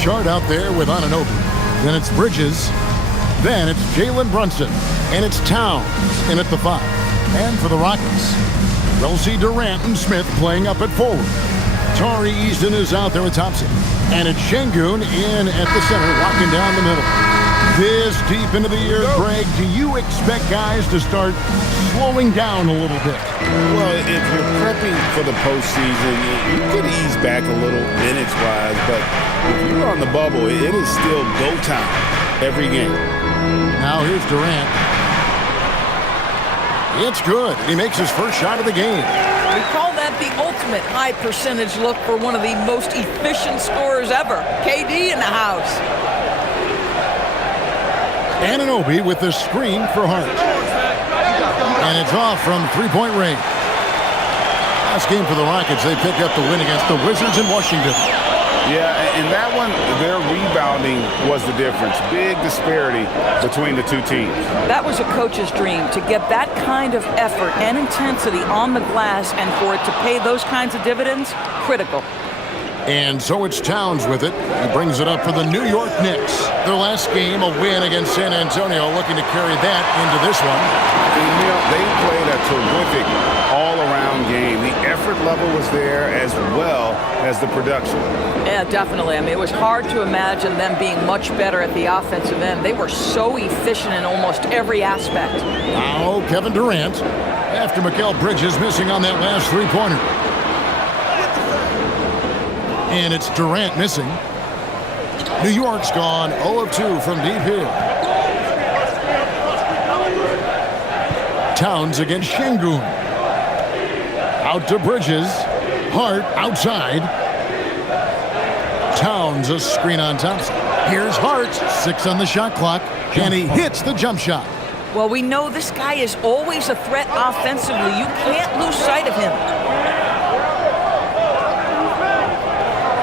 Josh Hart out there with Anunoby. Then it's Bridges. Then it's Jalen Brunson. And it's Towns in at the 5. And for the Rockets, Chelsea Durant and Smith playing up at forward. Tari Easton is out there with Thompson. And it's Şengün in at the center, walking down the middle. This deep into the year, Greg, do you expect guys to start slowing down a little bit? Well, if you're prepping for the postseason, you could ease back a little minutes-wise, but if you're on the bubble, it is still go time every game. Now here's Durant. It's good. He makes his first shot of the game. We call that the ultimate high percentage look for one of the most efficient scorers ever. KD in the house. Anunoby with the screen for Hart. And it's off from three-point range. Last game for the Rockets, they pick up the win against the Wizards in Washington. Yeah, and that one, their rebounding was the difference. Big disparity between the two teams. That was a coach's dream, to get that kind of effort and intensity on the glass, and for it to pay those kinds of dividends, critical. And so it's Towns with it. He brings it up for the New York Knicks. Their last game, a win against San Antonio, looking to carry that into this one. You know, they played a terrific all-around game. The effort level was there as well as the production. Yeah, definitely. I mean, it was hard to imagine them being much better at the offensive end. They were so efficient in almost every aspect. Now Kevin Durant, after Mikal Bridges missing on that last three-pointer. And it's Durant missing. New York's gone 0 of 2 from deep here. Towns against Şengün. Out to Bridges. Hart outside. Towns a screen on Thompson. Here's Hart. 6 on the shot clock. And he hits the jump shot. Well, we know this guy is always a threat offensively. You can't lose sight of him.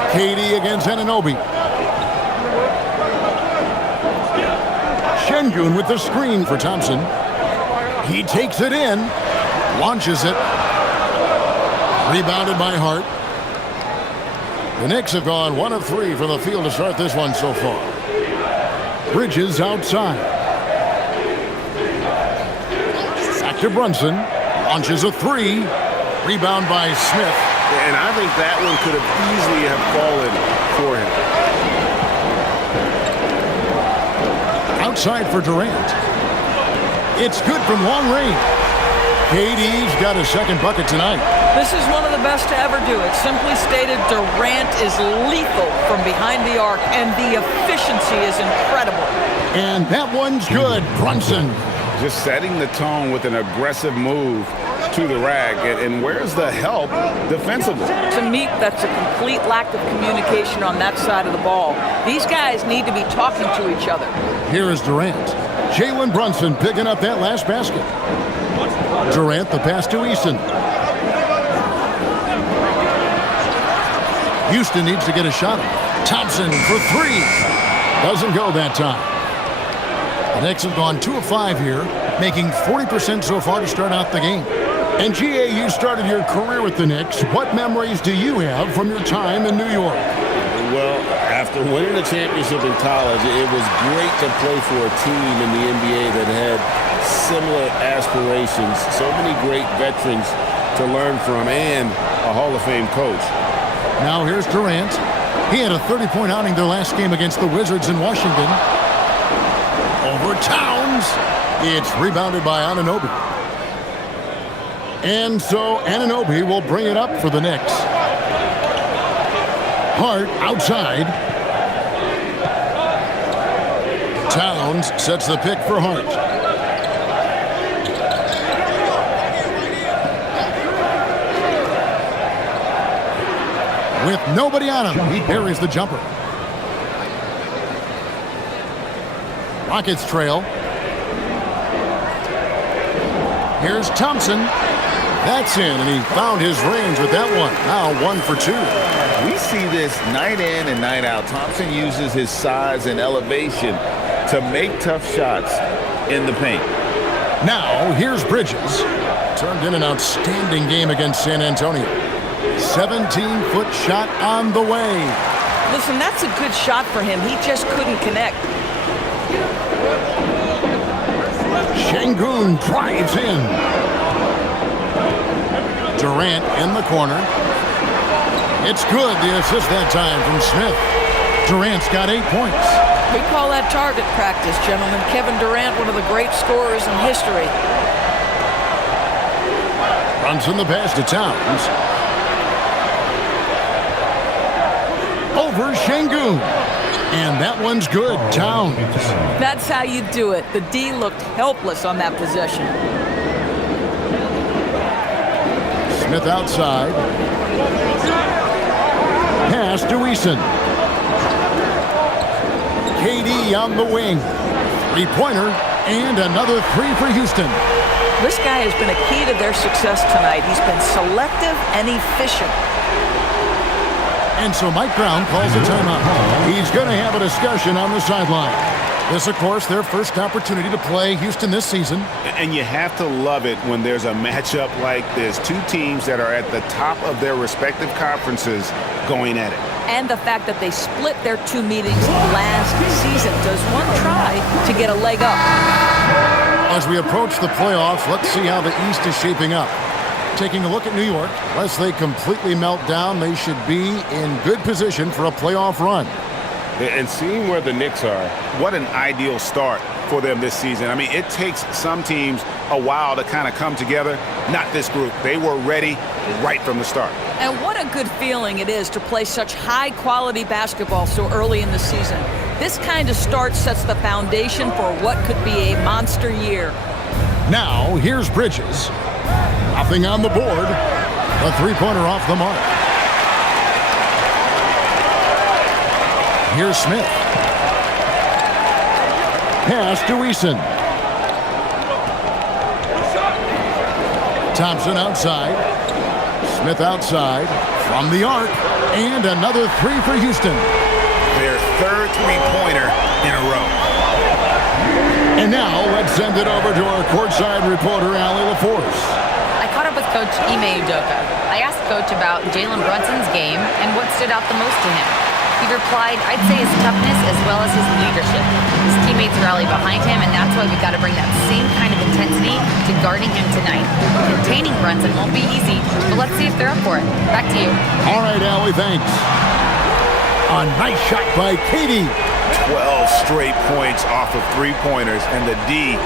KD against Anunoby. Şengün with the screen for Thompson. He takes it in, launches it. Rebounded by Hart. The Knicks have gone 1 of 3 from the field to start this one so far. Bridges outside. Back to Brunson. Launches a 3. Rebound by Smith. And I think that one could have easily have fallen for him. Outside for Durant. It's good from long range. KD's got a second bucket tonight. This is one of the best to ever do it. Simply stated, Durant is lethal from behind the arc, and the efficiency is incredible. And that one's good. Brunson. Just setting the tone with an aggressive move to the rack, and where's the help defensively? To me, that's a complete lack of communication on that side of the ball. These guys need to be talking to each other. Here is Durant. Jalen Brunson picking up that last basket. Durant, the pass to Easton. Houston needs to get a shot. Thompson for 3. Doesn't go that time. The Knicks have gone 2 of 5 here, making 40% so far to start out the game. And GA, you started your career with the Knicks. What memories do you have from your time in New York? Well, after winning the championship in college, it was great to play for a team in the NBA that had similar aspirations. So many great veterans to learn from, and a Hall of Fame coach. Now here's Durant. He had a 30-point outing their last game against the Wizards in Washington. Over Towns. It's rebounded by Anunoby. And so Anunoby will bring it up for the Knicks. Hart outside. Towns sets the pick for Hart. With nobody on him, he buries the jumper. Rockets trail. Here's Thompson. That's in, and he found his range with that one. Now 1 for 2. We see this night in and night out. Thompson uses his size and elevation to make tough shots in the paint. Now here's Bridges. Turned in an outstanding game against San Antonio. 17-foot shot on the way. Listen, that's a good shot for him. He just couldn't connect. Şengün drives in. Durant in the corner. It's good. The assist that time from Smith. Durant's got 8 points. We call that target practice, gentlemen. Kevin Durant, one of the great scorers in history. Runs in the pass to Towns. Over Şengün. And that one's good. Towns. That's how you do it. The D looked helpless on that possession. Smith outside. Pass to Eason. KD on the wing. Three-pointer and another three for Houston. This guy has been a key to their success tonight. He's been selective and efficient. And so Mike Brown calls a timeout. He's going to have a discussion on the sideline. This, of course, their first opportunity to play Houston this season. And you have to love it when there's a matchup like this. Two teams that are at the top of their respective conferences going at it. And the fact that they split their two meetings last season. Does one try to get a leg up? As we approach the playoffs, let's see how the East is shaping up. Taking a look at New York, unless they completely melt down, they should be in good position for a playoff run. And seeing where the Knicks are, what an ideal start for them this season. I mean, it takes some teams a while to kind of come together. Not this group. They were ready right from the start. And what a good feeling it is to play such high-quality basketball so early in the season. This kind of start sets the foundation for what could be a monster year. Now, here's Bridges. Nothing on the board. A three-pointer off the mark. Here's Smith. Pass to Eason. Thompson outside. Smith outside. From the arc. And another three for Houston. Their third three-pointer in a row. And now, let's send it over to our courtside reporter, Allie LaForce. I caught up with Coach Ime Udoka. I asked Coach about Jalen Brunson's game and what stood out the most to him. He replied, I'd say his toughness as well as his leadership. His teammates rally behind him, and that's why we've got to bring that same kind of intensity to guarding him tonight. Containing Brunson won't be easy, but let's see if they're up for it. Back to you. All right, Allie, thanks. A nice shot by Katie. 12 straight points off of three-pointers, and the D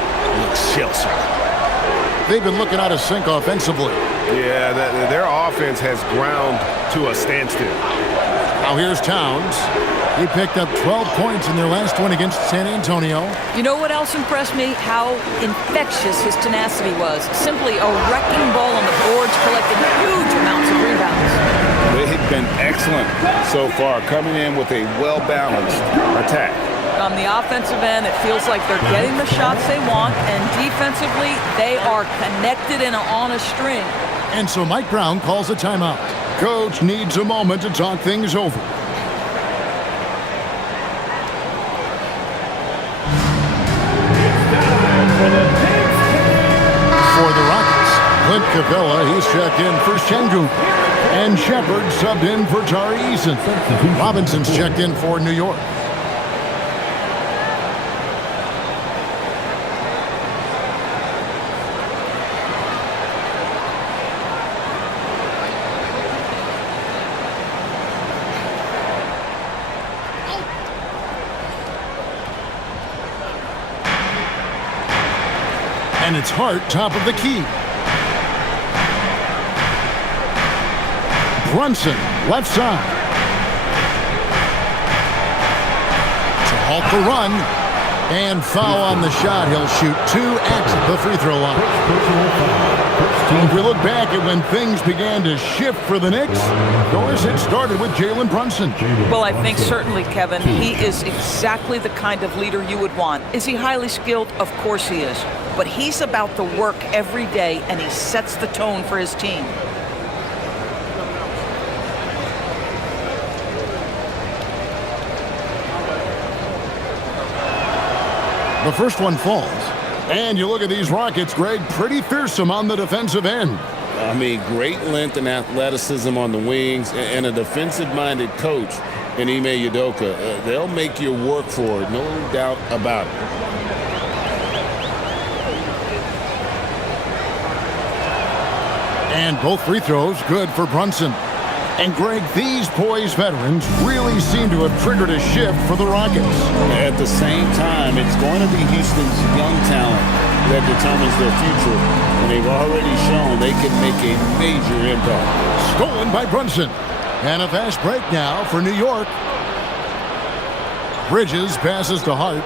looks shell-shocked. They've been looking out of sync offensively. Yeah, their offense has ground to a standstill. Now here's Towns. He picked up 12 points in their last one against San Antonio. You know what else impressed me? How infectious his tenacity was. Simply a wrecking ball on the boards, collecting huge amounts of rebounds. They've been excellent so far, coming in with a well-balanced attack. On the offensive end, it feels like they're getting the shots they want, and defensively, they are connected and on a string. And so Mike Brown calls a timeout. Coach needs a moment to talk things over. For the Rockets, Clint Capella, he's checked in for Şengün. And Shepard subbed in for Tari Eason. Robinson's checked in for New York. And it's Hart top of the key. Brunson, left side. To halt the run. And foul on the shot. He'll shoot 2 at the free throw line. If we look back at when things began to shift for the Knicks, of course, it started with Jalen Brunson. Well, I think certainly, Kevin, he is exactly the kind of leader you would want. Is he highly skilled? Of course he is. But he's about the work every day, and he sets the tone for his team. The first one falls. And you look at these Rockets, Greg, pretty fearsome on the defensive end. I mean, great length and athleticism on the wings, and a defensive-minded coach and Ime Udoka. They'll make you work for it, no doubt about it. And both free throws good for Brunson. And Greg, these poised veterans really seem to have triggered a shift for the Rockets. At the same time, it's going to be Houston's young talent that determines their future. And they've already shown they can make a major impact. Stolen by Brunson. And a fast break now for New York. Bridges passes to Hart.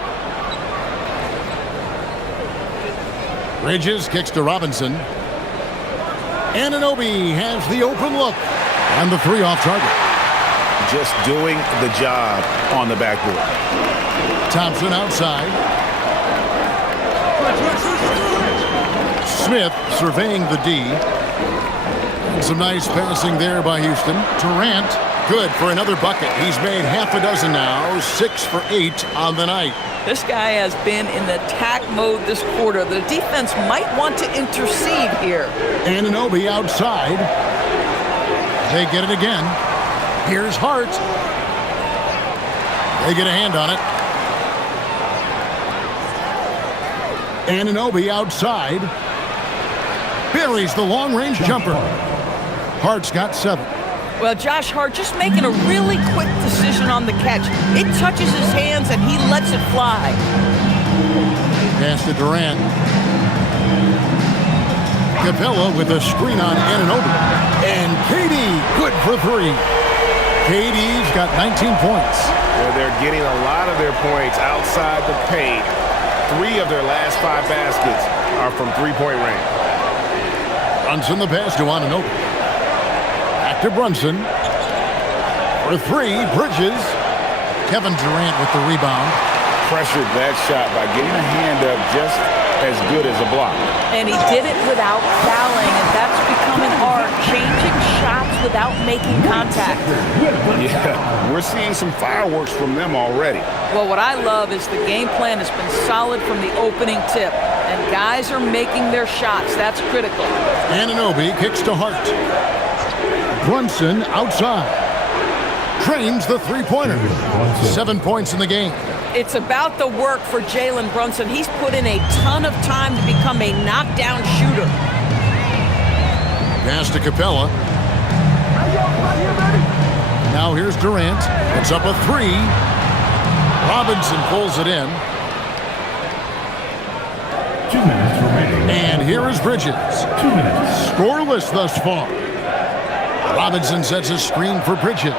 Bridges kicks to Robinson. Anunoby has the open look. And the three off target. Just doing the job on the backboard. Thompson outside. Smith surveying the D. And some nice passing there by Houston. Durant, good for another bucket. He's made half a dozen now, 6 for 8 on the night. This guy has been in attack mode this quarter. The defense might want to intercede here. Anunoby outside. They get it again. Here's Hart. They get a hand on it. Anunoby outside. Buries the long-range jumper. Hart's got 7. Well, Josh Hart just making a really quick decision on the catch. It touches his hands and he lets it fly. Pass to Durant. Capella with a screen on Anunoby. And KD, good for 3. KD's got 19 points. Well, they're getting a lot of their points outside the paint. 3 of their last 5 baskets are from three-point range. Brunson the pass to Anunoby. Back to Brunson. For 3, Bridges. Kevin Durant with the rebound. Pressured that shot by getting a hand up just as good as a block. And he did it without fouling, and that's becoming hard. Changing shots without making contact. Yeah, we're seeing some fireworks from them already. Well, what I love is the game plan has been solid from the opening tip, and guys are making their shots. That's critical. Anunoby kicks to Hart. Brunson outside. Trains the three-pointer. 7 points in the game. It's about the work for Jalen Brunson. He's put in a ton of time to become a knockdown shooter. Pass to Capella. Now here's Durant. It's up a 3. Robinson pulls it in. 2 minutes remaining. And here is Bridges. 2 minutes. Scoreless thus far. Robinson sets a screen for Bridges.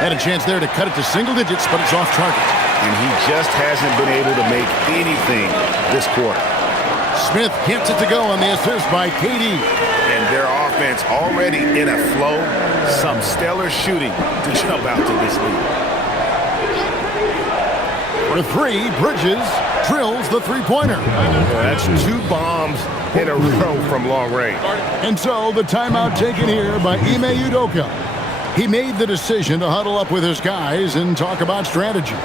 Had a chance there to cut it to single digits, but it's off target. And he just hasn't been able to make anything this quarter. Smith gets it to go on the assist by KD. And their offense already in a flow. Some stellar shooting to jump out to this lead. For 3, Bridges drills the three-pointer. That's 2 bombs in a row from long range. And so the timeout taken here by Ime Udoka. He made the decision to huddle up with his guys and talk about strategy.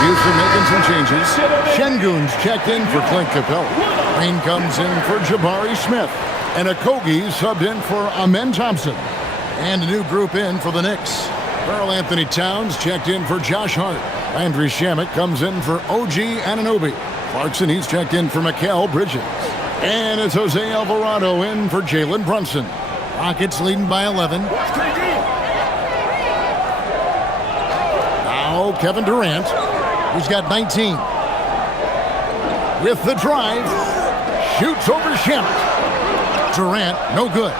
Houston making some changes. Şengün's checked in for Clint Capella. Green comes in for Jabari Smith. And Okogie subbed in for Amen Thompson. And a new group in for the Knicks. Karl Anthony Towns checked in for Josh Hart. Landry Shamet comes in for OG Anunoby. Clarkson, he's checked in for Mikal Bridges. And it's Jose Alvarado in for Jalen Brunson. Rockets leading by 11. Now Kevin Durant, who's got 19. With the drive, shoots over Shamet. Durant, no good.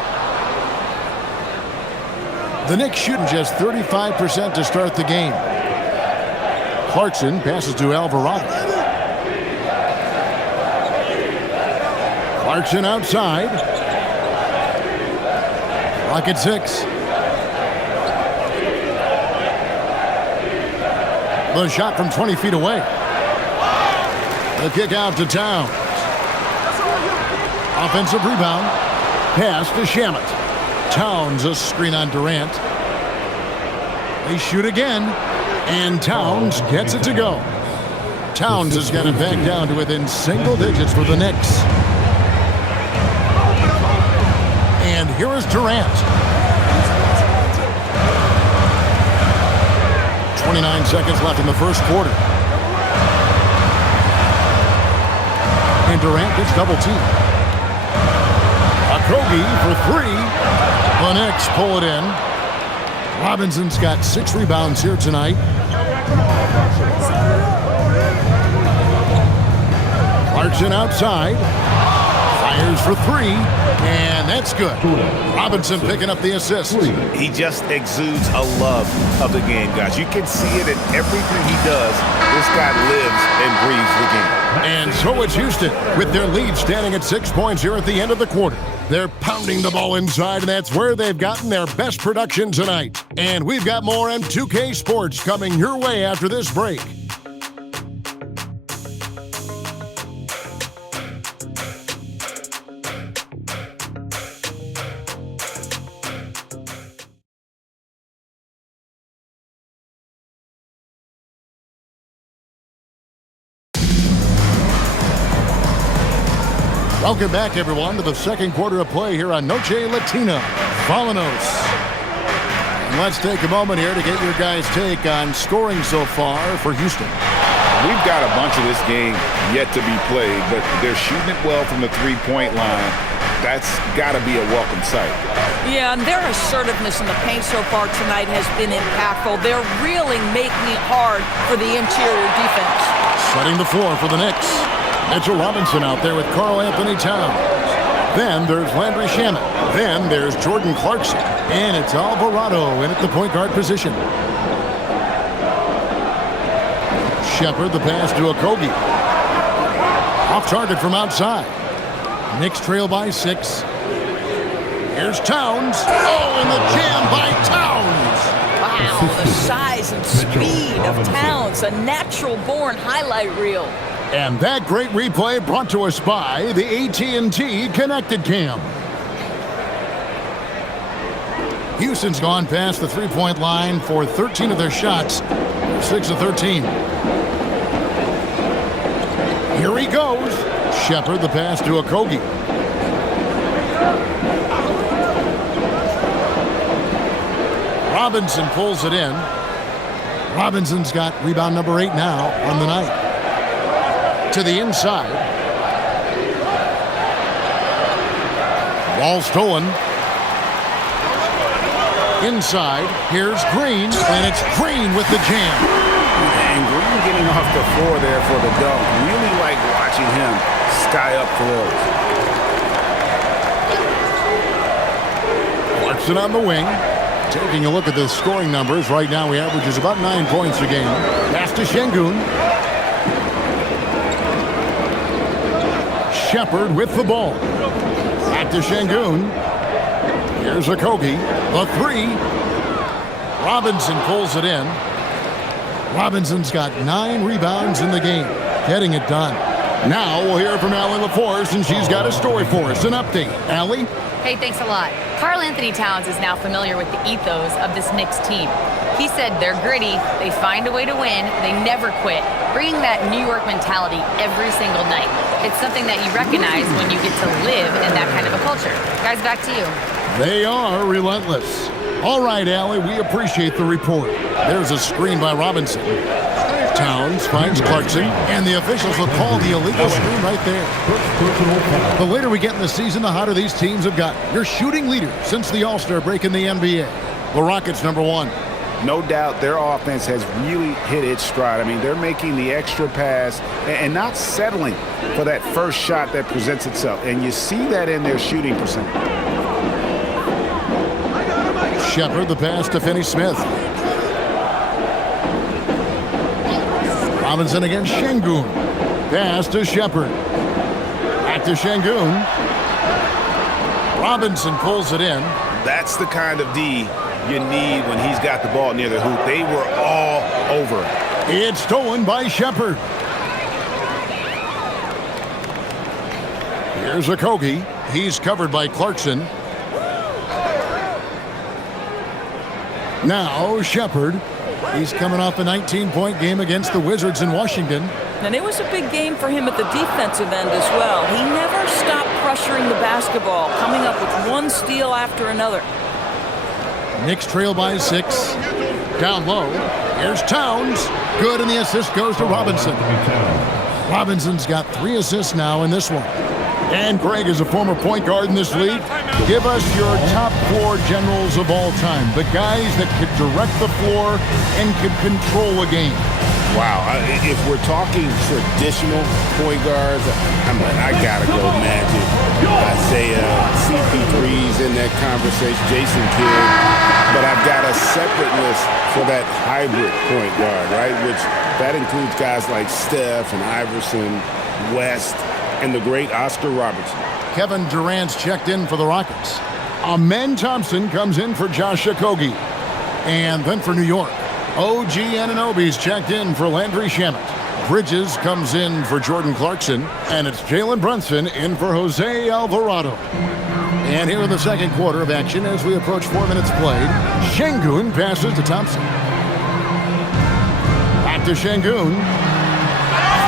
The Knicks shooting just 35% to start the game. Clarkson passes to Alvarado. Clarkson outside. Rocket 6. The shot from 20 feet away. The kick out to Towns. Offensive rebound. Pass to Shamet. Towns a screen on Durant. They shoot again. And Towns gets it to go. Towns has got it back down to within single digits for the Knicks. And here is Durant. 29 seconds left in the first quarter. And Durant gets double teamed. Okogie for three. The Knicks pull it in. Robinson's got 6 rebounds here tonight. Clarkson outside. Fires for three. And that's good. Robinson picking up the assist. He just exudes a love of the game, guys. You can see it in everything he does. This guy lives and breathes the game. And so it's Houston with their lead standing at 6 points here at the end of the quarter. They're pounding the ball inside, and that's where they've gotten their best production tonight. And we've got more M2K Sports coming your way after this break. Welcome back, everyone, to the second quarter of play here on Noche Latina. Vámonos. And let's take a moment here to get your guys' take on scoring so far for Houston. We've got a bunch of this game yet to be played, but they're shooting it well from the three-point line. That's got to be a welcome sight. Yeah, and their assertiveness in the paint so far tonight has been impactful. They're really making it hard for the interior defense. Setting the floor for the Knicks. Mitchell Robinson out there with Karl Anthony Towns. Then there's Landry Shamet. Then there's Jordan Clarkson. And it's Alvarado in at the point guard position. Shepard, the pass to Okogie. Off target from outside. Knicks trail by 6. Here's Towns. Oh, and the jam by Towns. Wow, the size and speed of Towns. A natural-born highlight reel. And that great replay brought to us by the AT&T Connected Cam. Houston's gone past the three-point line for 13 of their shots. 6 of 13. Here he goes. Shepard, the pass to Okogie. Robinson pulls it in. Robinson's got rebound number 8 now on the night. To the inside. Ball stolen. Inside. Here's Green, and it's Green with the jam. And Green getting off the floor there for the dunk. Really like watching him sky up throws. Clarkson on the wing. Taking a look at the scoring numbers. Right now he averages about 9 points a game. Pass to Şengün. Shepard with the ball. Back to Şengün. Here's Okogie. The 3. Robinson pulls it in. Robinson's got 9 rebounds in the game. Getting it done. Now we'll hear from Allie LaForce, and she's got a story for us. An update. Allie? Hey, thanks a lot. Karl Anthony Towns is now familiar with the ethos of this Knicks team. He said they're gritty, they find a way to win, they never quit, bringing that New York mentality every single night. It's something that you recognize when you get to live in that kind of a culture. Guys, back to you. They are relentless. All right, Allie, we appreciate the report. There's a screen by Robinson. Towns finds Clarkson, and the officials will call the illegal screen right there. The later we get in the season, the hotter these teams have gotten. Your shooting leader since the All-Star break in the NBA. The Rockets, number 1. No doubt their offense has really hit its stride. I mean, they're making the extra pass and not settling for that first shot that presents itself. And you see that in their shooting percentage. Shepard, the pass to Finney-Smith. Robinson against Şengün. Pass to Shepard. Back to Şengün. Robinson pulls it in. That's the kind of D you need when he's got the ball near the hoop. They were all over it. It's stolen by Shepard. Here's Okogie. He's covered by Clarkson. Now Shepard. He's coming off a 19-point game against the Wizards in Washington. And it was a big game for him at the defensive end as well. He never stopped pressuring the basketball, coming up with one steal after another. Knicks trail by 6. Down low. Here's Towns. Good, and the assist goes to Robinson. Robinson's got 3 assists now in this one. And Greg is a former point guard in this league. Give us your top 4 generals of all time. The guys that could direct the floor and could control a game. Wow, if we're talking traditional point guards, I gotta go Magic. Isaiah, CP3's in that conversation, Jason Kidd. But I've got a separate list for that hybrid point guard, right? Which that includes guys like Steph and Iverson, West, and the great Oscar Robertson. Kevin Durant's checked in for the Rockets. Amen Thompson comes in for Josh Okogie. And then for New York, OG Anunoby's checked in for Landry Shamet. Bridges comes in for Jordan Clarkson. And it's Jalen Brunson in for Jose Alvarado. And here in the second quarter of action as we approach 4 minutes played, Şengün passes to Thompson. Back to Şengün.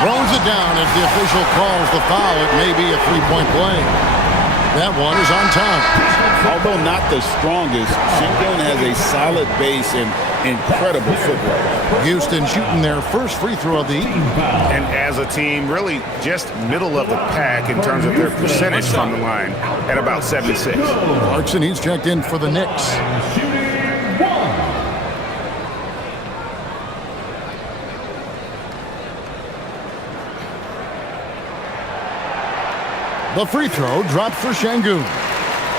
Throws it down as the official calls the foul. It may be a 3-point play. That one is on time. Although not the strongest, Şengün has a solid base and incredible footwork. Houston shooting their first free throw of the evening. And as a team, really just middle of the pack in terms of their percentage from the line at about 76. Clarkson, he's checked in for the Knicks. The free throw drops for Şengün.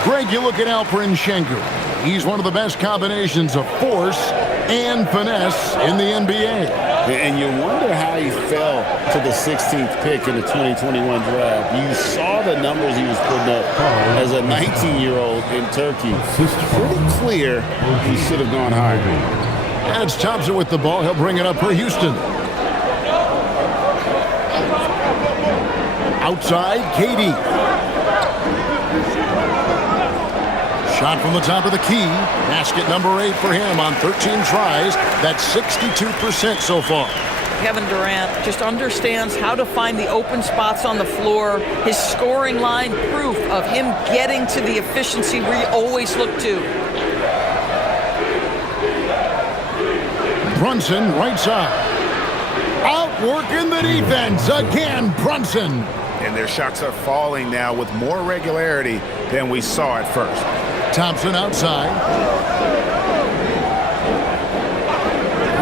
Greg, you look at Alperen Şengün. He's one of the best combinations of force and finesse in the NBA. And you wonder how he fell to the 16th pick in the 2021 draft. You saw the numbers he was putting up as a 19-year-old in Turkey. Pretty clear he should have gone higher. And it's Thompson with the ball. He'll bring it up for Houston. Outside, KD. Shot from the top of the key. Basket number 8 for him on 13 tries. That's 62% so far. Kevin Durant just understands how to find the open spots on the floor. His scoring line, proof of him getting to the efficiency we always look to. Brunson, right side. Outworking the defense. Again, Brunson. And their shots are falling now with more regularity than we saw at first. Thompson outside.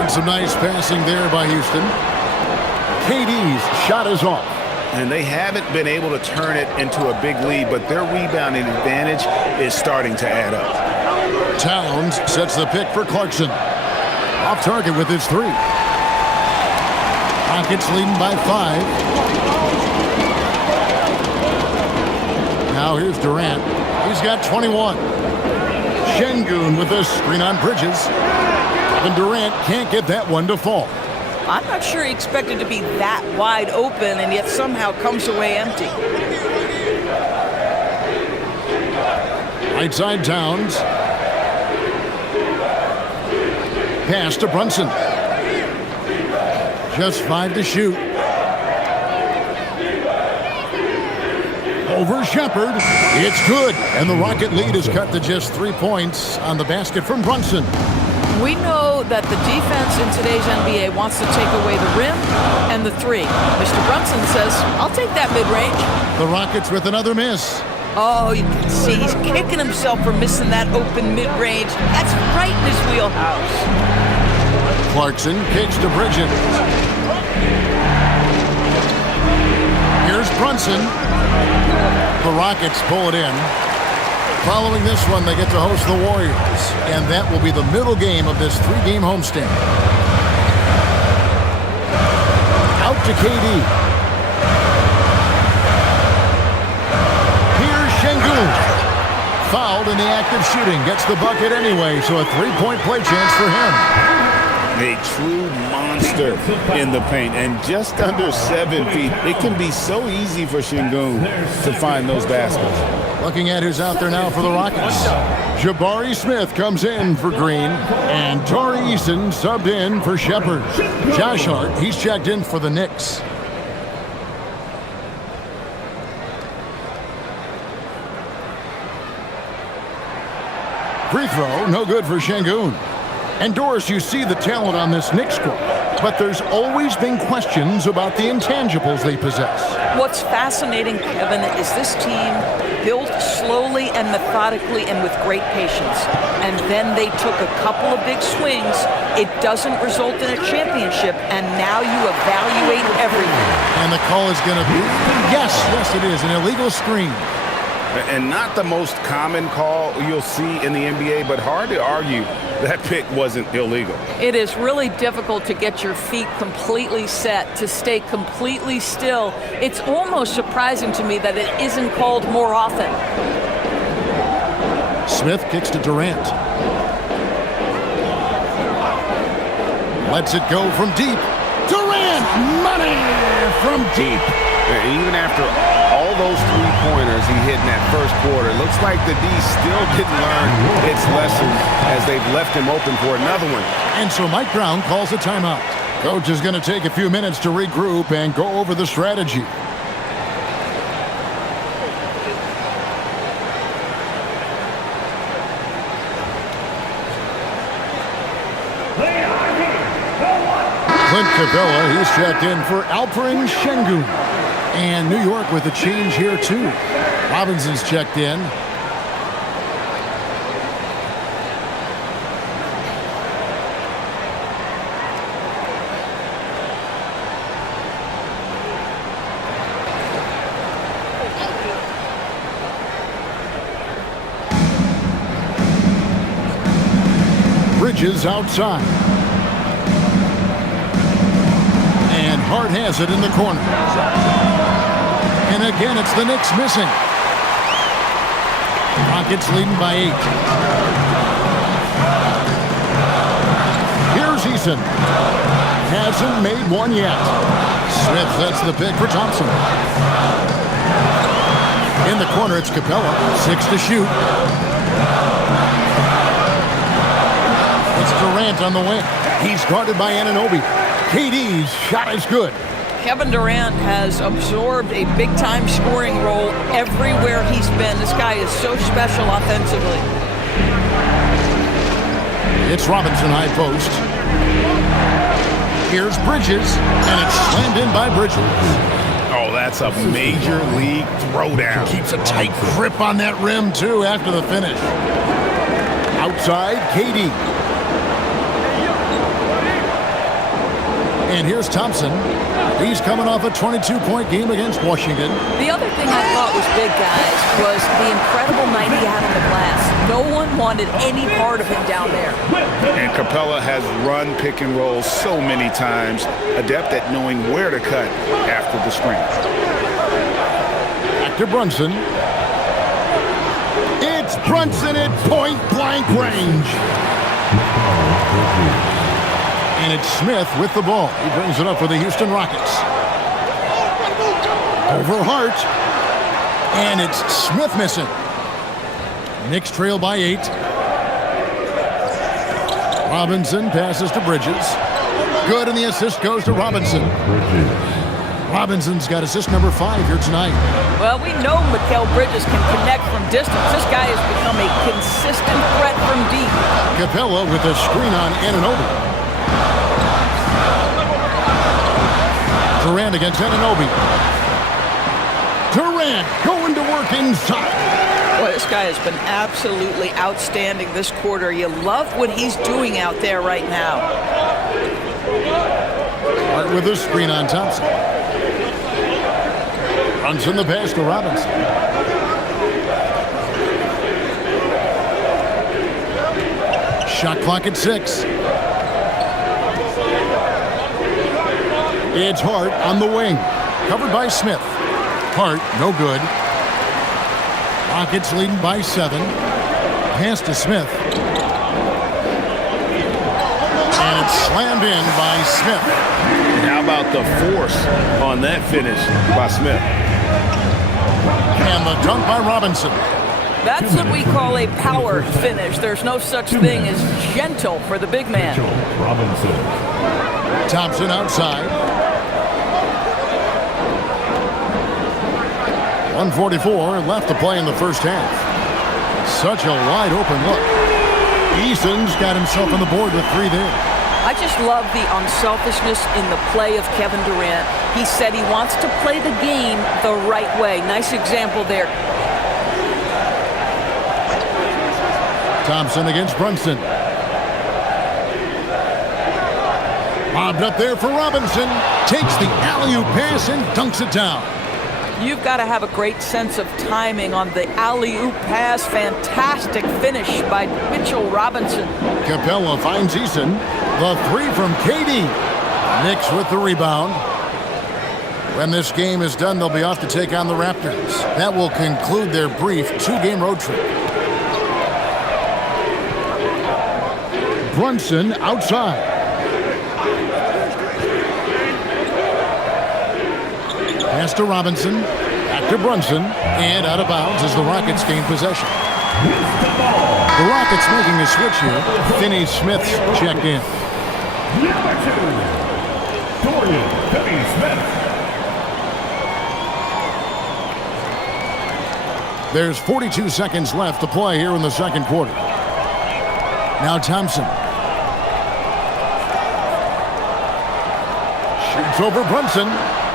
And some nice passing there by Houston. KD's shot is off. And they haven't been able to turn it into a big lead, but their rebounding advantage is starting to add up. Towns sets the pick for Clarkson. Off target with his 3. Rockets leading by 5. Now here's Durant. He's got 21. Şengün with a screen on Bridges. Kevin Durant can't get that one to fall. I'm not sure he expected to be that wide open and yet somehow comes away empty. Right side Towns. Pass to Brunson. Just 5 to shoot. Over Shepherd. It's good. And the Rocket lead is cut to just 3 points on the basket from Brunson. We know that the defense in today's NBA wants to take away the rim and the 3. Mr. Brunson says, I'll take that mid-range. The Rockets with another miss. Oh, you can see he's kicking himself for missing that open mid-range. That's right in his wheelhouse. Clarkson kicks to Bridges. Here's Brunson. The Rockets pull it in. Following this one, they get to host the Warriors, and that will be the middle game of this 3-game homestand. Out to KD. Here's Şengün. Fouled in the act of shooting. Gets the bucket anyway, so a 3-point play chance for him. A true monster in the paint, and just under 7 feet. It can be so easy for Şengün to find those baskets. Looking at who's out there now for the Rockets. Jabari Smith comes in for Green, and Tari Eason subbed in for Shepherd. Josh Hart, he's checked in for the Knicks. Free throw, no good for Şengün. And Doris, you see the talent on this Knicks squad, but there's always been questions about the intangibles they possess. What's fascinating, Kevin, is this team built slowly and methodically and with great patience. And then they took a couple of big swings. It doesn't result in a championship, and now you evaluate everything. And the call is going to be, yes, it is, an illegal screen. And not the most common call you'll see in the NBA, but hard to argue that pick wasn't illegal. It is really difficult to get your feet completely set, to stay completely still. It's almost surprising to me that it isn't called more often. Smith kicks to Durant. Lets it go from deep. Durant, money from deep. Even after all those three-pointers he hit in that first quarter, looks like the D still didn't learn its lessons as they've left him open for another one. And so Mike Brown calls a timeout. Coach is going to take a few minutes to regroup and go over the strategy. Clint Capella, he's checked in for Alperen Şengün. And New York with a change here, too. Robinson's checked in. Bridges outside. And Hart has it in the corner. And again, it's the Knicks missing. Rockets leading by 8. Here's Eason. Hasn't made one yet. Smith sets the pick for Thompson. In the corner, it's Capella. 6 to shoot. It's Durant on the wing. He's guarded by Anunoby. KD's shot is good. Kevin Durant has absorbed a big-time scoring role everywhere he's been. This guy is so special offensively. It's Robinson high post. Here's Bridges, and it's slammed in by Bridges. Oh, that's a major league throwdown. Keeps a tight grip on that rim, too, after the finish. Outside, KD. And here's Thompson. He's coming off a 22-point game against Washington. The other thing I thought was big, guys, was the incredible night he had on the glass. No one wanted any part of him down there. And Capella has run pick and roll so many times, adept at knowing where to cut after the screen. Back to Brunson. It's Brunson at point-blank range. And it's Smith with the ball. He brings it up for the Houston Rockets. Over Hart. And it's Smith missing. Knicks trail by 8. Robinson passes to Bridges. Good, and the assist goes to Robinson. Robinson's got assist number 5 here tonight. Well, we know Mikal Bridges can connect from distance. This guy has become a consistent threat from deep. Capella with a screen on Anunoby. Durant against Anunoby. Durant going to work inside. Boy, this guy has been absolutely outstanding this quarter. You love what he's doing out there right now. Hart with a screen on Thompson. Brunson the pass to Robinson. Shot clock at 6. It's Hart on the wing. Covered by Smith. Hart, no good. Rockets leading by 7. Pass to Smith. And it's slammed in by Smith. How about the force on that finish by Smith? And the dunk by Robinson. That's what we call a power finish. There's no such thing as gentle for the big man. Robinson. Thompson outside. 1:44 left to play in the first half. Such a wide open look. Eason's got himself on the board with 3 there. I just love the unselfishness in the play of Kevin Durant. He said he wants to play the game the right way. Nice example there. Thompson against Brunson. Lobbed up there for Robinson. Takes the alley-oop pass and dunks it down. You've got to have a great sense of timing on the alley-oop pass. Fantastic finish by Mitchell Robinson. Capella finds Eason. The 3 from KD. Knicks with the rebound. When this game is done, they'll be off to take on the Raptors. That will conclude their brief 2-game road trip. Brunson outside. Pass to Robinson. Back to Brunson. And out of bounds as the Rockets gain possession. The Rockets making a switch here. Finney-Smith's checked in. Number 2, Dorian Finney-Smith. There's 42 seconds left to play here in the second quarter. Now Thompson. Shoots over Brunson.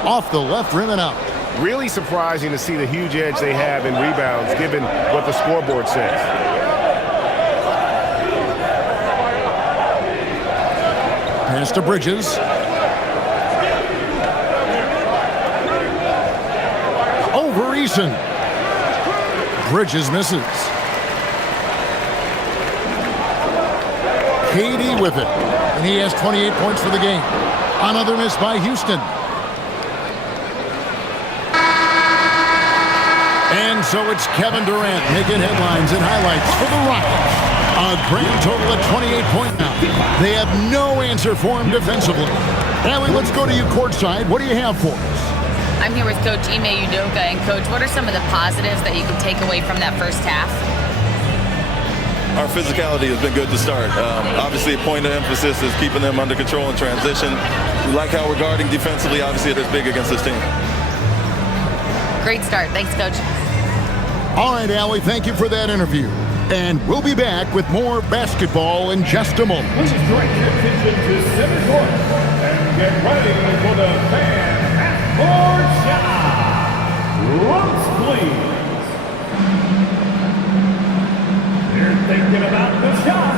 Off the left rim and out. Really surprising to see the huge edge they have in rebounds, given what the scoreboard says. Pass to Bridges. Over Eason. Bridges misses. KD with it. And he has 28 points for the game. Another miss by Houston. And so it's Kevin Durant making headlines and highlights for the Rockets. A grand total of 28 points now. They have no answer for him defensively. Allie, let's go to you courtside. What do you have for us? I'm here with Coach Ime Udoka. And, Coach, what are some of the positives that you can take away from that first half? Our physicality has been good to start. Obviously, a point of emphasis is keeping them under control in transition. We like how we're guarding defensively. Obviously, it is big against this team. Great start. Thanks, Coach. All right, Allie, thank you for that interview. And we'll be back with more basketball in just a moment. Please direct your attention to center court and get ready for the fan half-court shot. Ropes, please. They're thinking about the shot.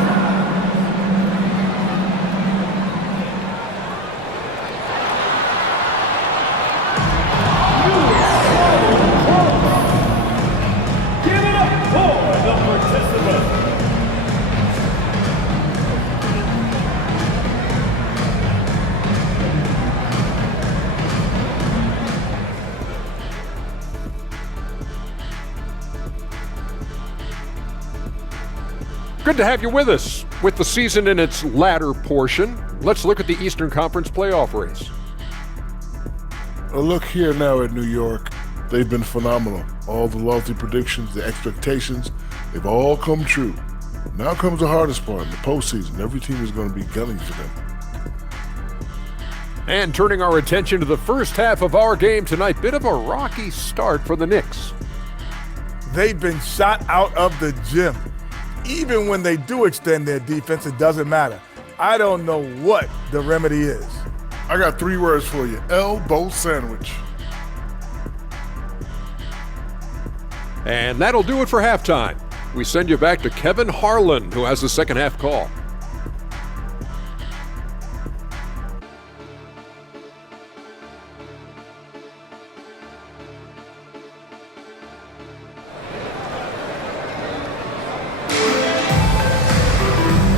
Good to have you with us. With the season in its latter portion, let's look at the Eastern Conference playoff race. A look here now at New York. They've been phenomenal. All the lofty predictions, the expectations, they've all come true. Now comes the hardest part, in the postseason. Every team is going to be gunning for them. And turning our attention to the first half of our game tonight, bit of a rocky start for the Knicks. They've been shot out of the gym. Even when they do extend their defense, it doesn't matter. I don't know what the remedy is. I got 3 words for you. Elbow sandwich. And that'll do it for halftime. We send you back to Kevin Harlan, who has the second half call.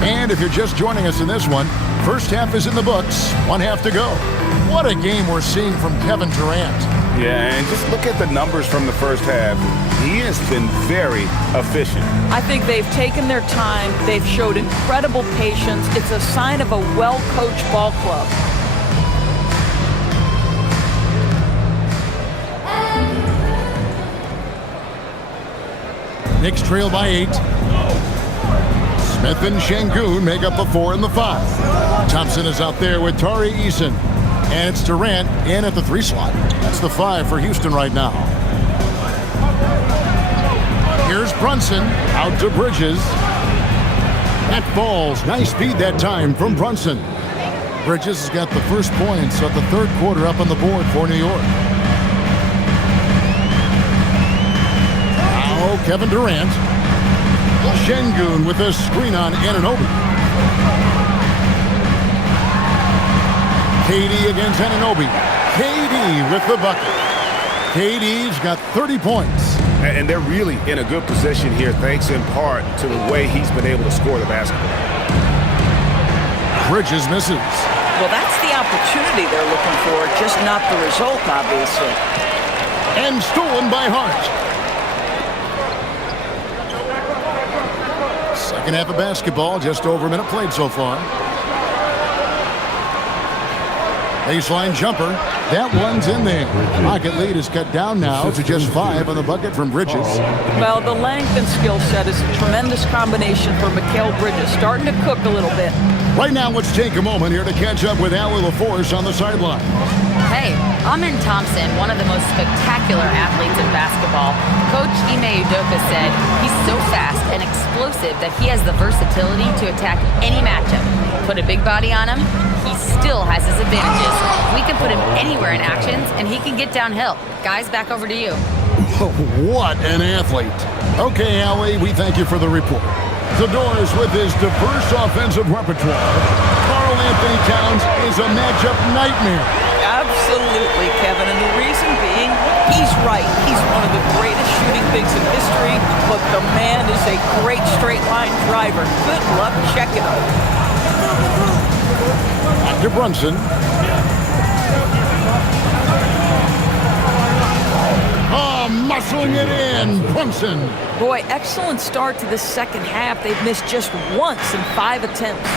And if you're just joining us in this one, first half is in the books, 1 half to go. What a game we're seeing from Kevin Durant. Yeah, and just look at the numbers from the first half. He has been very efficient. I think they've taken their time. They've showed incredible patience. It's a sign of a well-coached ball club. Knicks trail by 8. Smith and Şengün make up the 4 and the 5. Thompson is out there with Tari Eason. And it's Durant in at the 3 slot. That's the 5 for Houston right now. Here's Brunson out to Bridges. That falls. Nice feed that time from Brunson. Bridges has got the first points of the third quarter up on the board for New York. Now Kevin Durant. Şengün with a screen on Anunoby. KD against Anunoby. KD with the bucket. KD's got 30 points. And they're really in a good position here, thanks in part to the way he's been able to score the basketball. Bridges misses. Well, that's the opportunity they're looking for, just not the result, obviously. And stolen by Hart. Second half of basketball, just over a minute played so far. Baseline jumper. That one's in there. Rocket lead is cut down now to just 5 on the bucket from Bridges. Well, the length and skill set is a tremendous combination for Mikal Bridges. Starting to cook a little bit. Right now, let's take a moment here to catch up with Allie LaForce on the sideline. Hey, Amin Thompson, one of the most spectacular athletes in basketball. Coach Ime Udoka said he's so fast and explosive that he has the versatility to attack any matchup. Put a big body on him, he still has his advantages. We can put him anywhere in actions, and he can get downhill. Guys, back over to you. What an athlete. Okay, Allie, we thank you for the report. The Doors with his diverse offensive repertoire. Karl Anthony Towns is a matchup nightmare. Absolutely, Kevin, and the reason being, he's right. He's one of the greatest shooting bigs in history, but the man is a great straight-line driver. Good luck checking him. Back to Brunson. Muscling it in. Brunson. Boy, excellent start to the second half. They've missed just once in 5 attempts.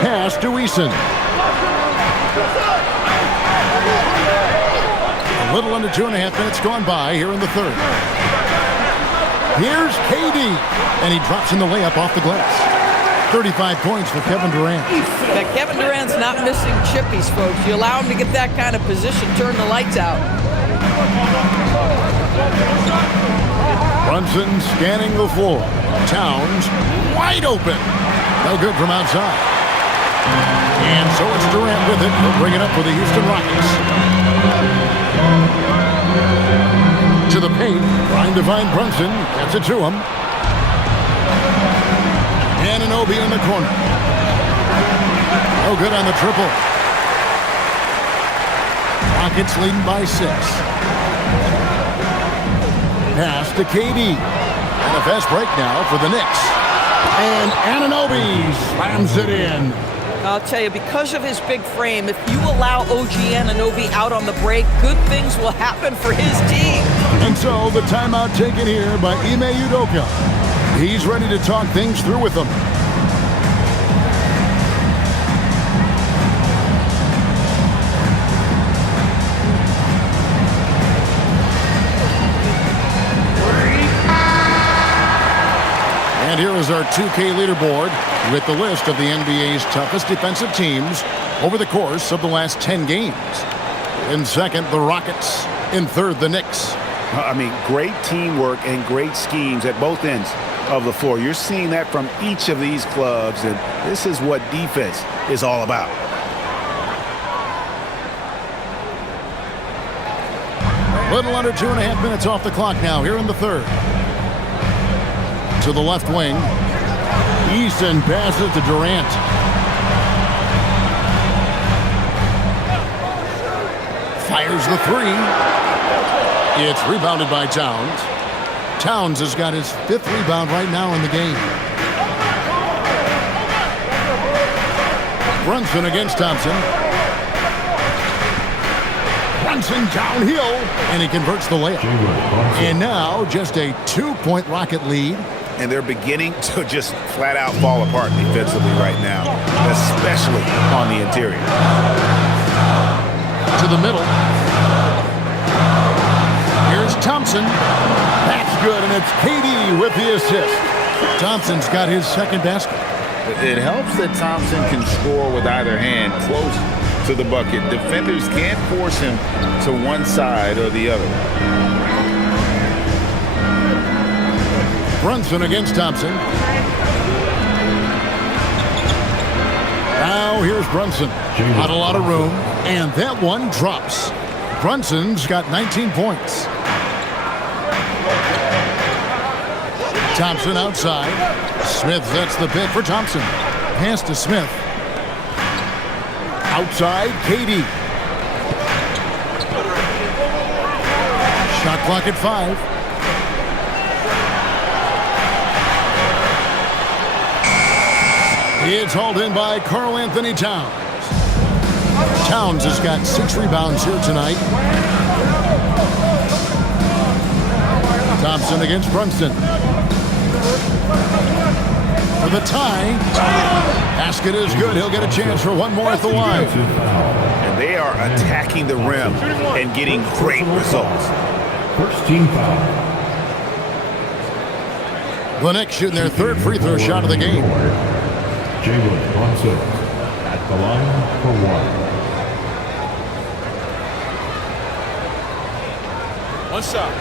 Pass to Eason. A little under 2.5 minutes gone by here in the third. Here's KD, and he drops in the layup off the glass. 35 points for Kevin Durant. Yeah, Kevin Durant's not missing chippies, folks. You allow him to get that kind of position, turn the lights out. Brunson scanning the floor. Towns wide open. No good from outside. And so it's Durant with it. He'll bring it up for the Houston Rockets. To the paint. Trying to find Brunson. Gets it to him. Anunoby in the corner. No good on the triple. Rockets leading by 6. Pass to KD. And a fast break now for the Knicks. And Anunoby slams it in. I'll tell you, because of his big frame, if you allow OG Anunoby out on the break, good things will happen for his team. And so the timeout taken here by Ime Udoka. He's ready to talk things through with them. And here is our 2K leaderboard with the list of the NBA's toughest defensive teams over the course of the last 10 games. In second, the Rockets. In third, the Knicks. I mean, great teamwork and great schemes at both ends of the floor. You're seeing that from each of these clubs, and this is what defense is all about. Little under 2.5 minutes off the clock now here in the third. To the left wing. Eason passes to Durant. Fires the 3. It's rebounded by Towns. Towns has got his 5th rebound right now in the game. Brunson against Thompson. Brunson downhill, and he converts the layup. And now just a 2-point Rocket lead. And they're beginning to just flat out fall apart defensively right now, especially on the interior. To the middle. Here's Thompson. That's good, and it's KD with the assist. Thompson's got his second basket. It helps that Thompson can score with either hand close to the bucket. Defenders can't force him to one side or the other. Brunson against Thompson. Now here's Brunson. Not a lot of room, and that one drops. Brunson's got 19 points. Thompson outside. Smith sets the pick for Thompson. Pass to Smith. Outside, KD. Shot clock at 5. It's hauled in by Karl Anthony Towns. Towns has got 6 rebounds here tonight. Thompson against Brunson. For the tie. Basket is good. He'll get a chance for one more at the line. And they are attacking the rim and getting great results. First team foul. The Knicks shooting their 3rd free throw shot of the game. Jalen Brunson at the line for 1. One shot.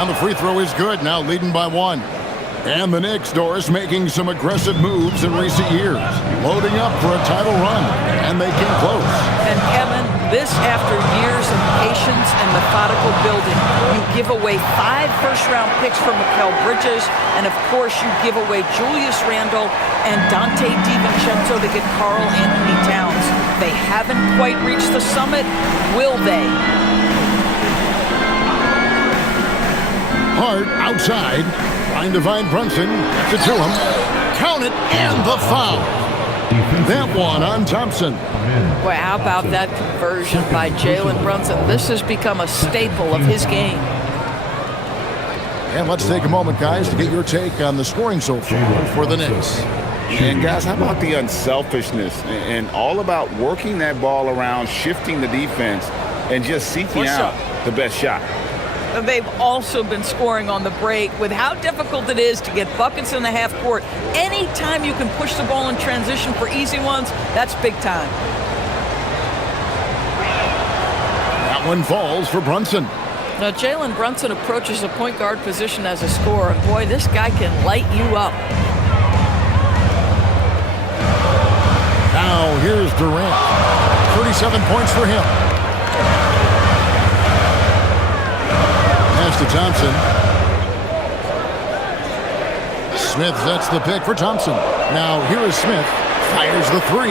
And the free throw is good, now leading by 1. And the Knicks, Doris, making some aggressive moves in recent years, loading up for a title run, and they came close. And Kevin, this after years of patience and methodical building. You give away 5 first-round picks for Mikal Bridges, and of course you give away Julius Randle and Dante DiVincenzo to get Karl Anthony Towns. They haven't quite reached the summit, will they? Hart outside, trying to find Brunson. Gets it to him. Count it, and the foul. That one on Thompson. Boy, how about that conversion by Jalen Brunson? This has become a staple of his game. And let's take a moment, guys, to get your take on the scoring so far for the Knicks. And guys, how about the unselfishness and all about working that ball around, shifting the defense, and just seeking out the best shot. They've also been scoring on the break. With how difficult it is to get buckets in the half court, anytime you can push the ball in transition for easy ones, that's big time. That one falls for Brunson. Now, Jalen Brunson approaches the point guard position as a scorer, and boy, this guy can light you up. Now, here's Durant. 37 points for him. Pass to Thompson. Smith sets the pick for Thompson. Now, here is Smith. Fires the 3.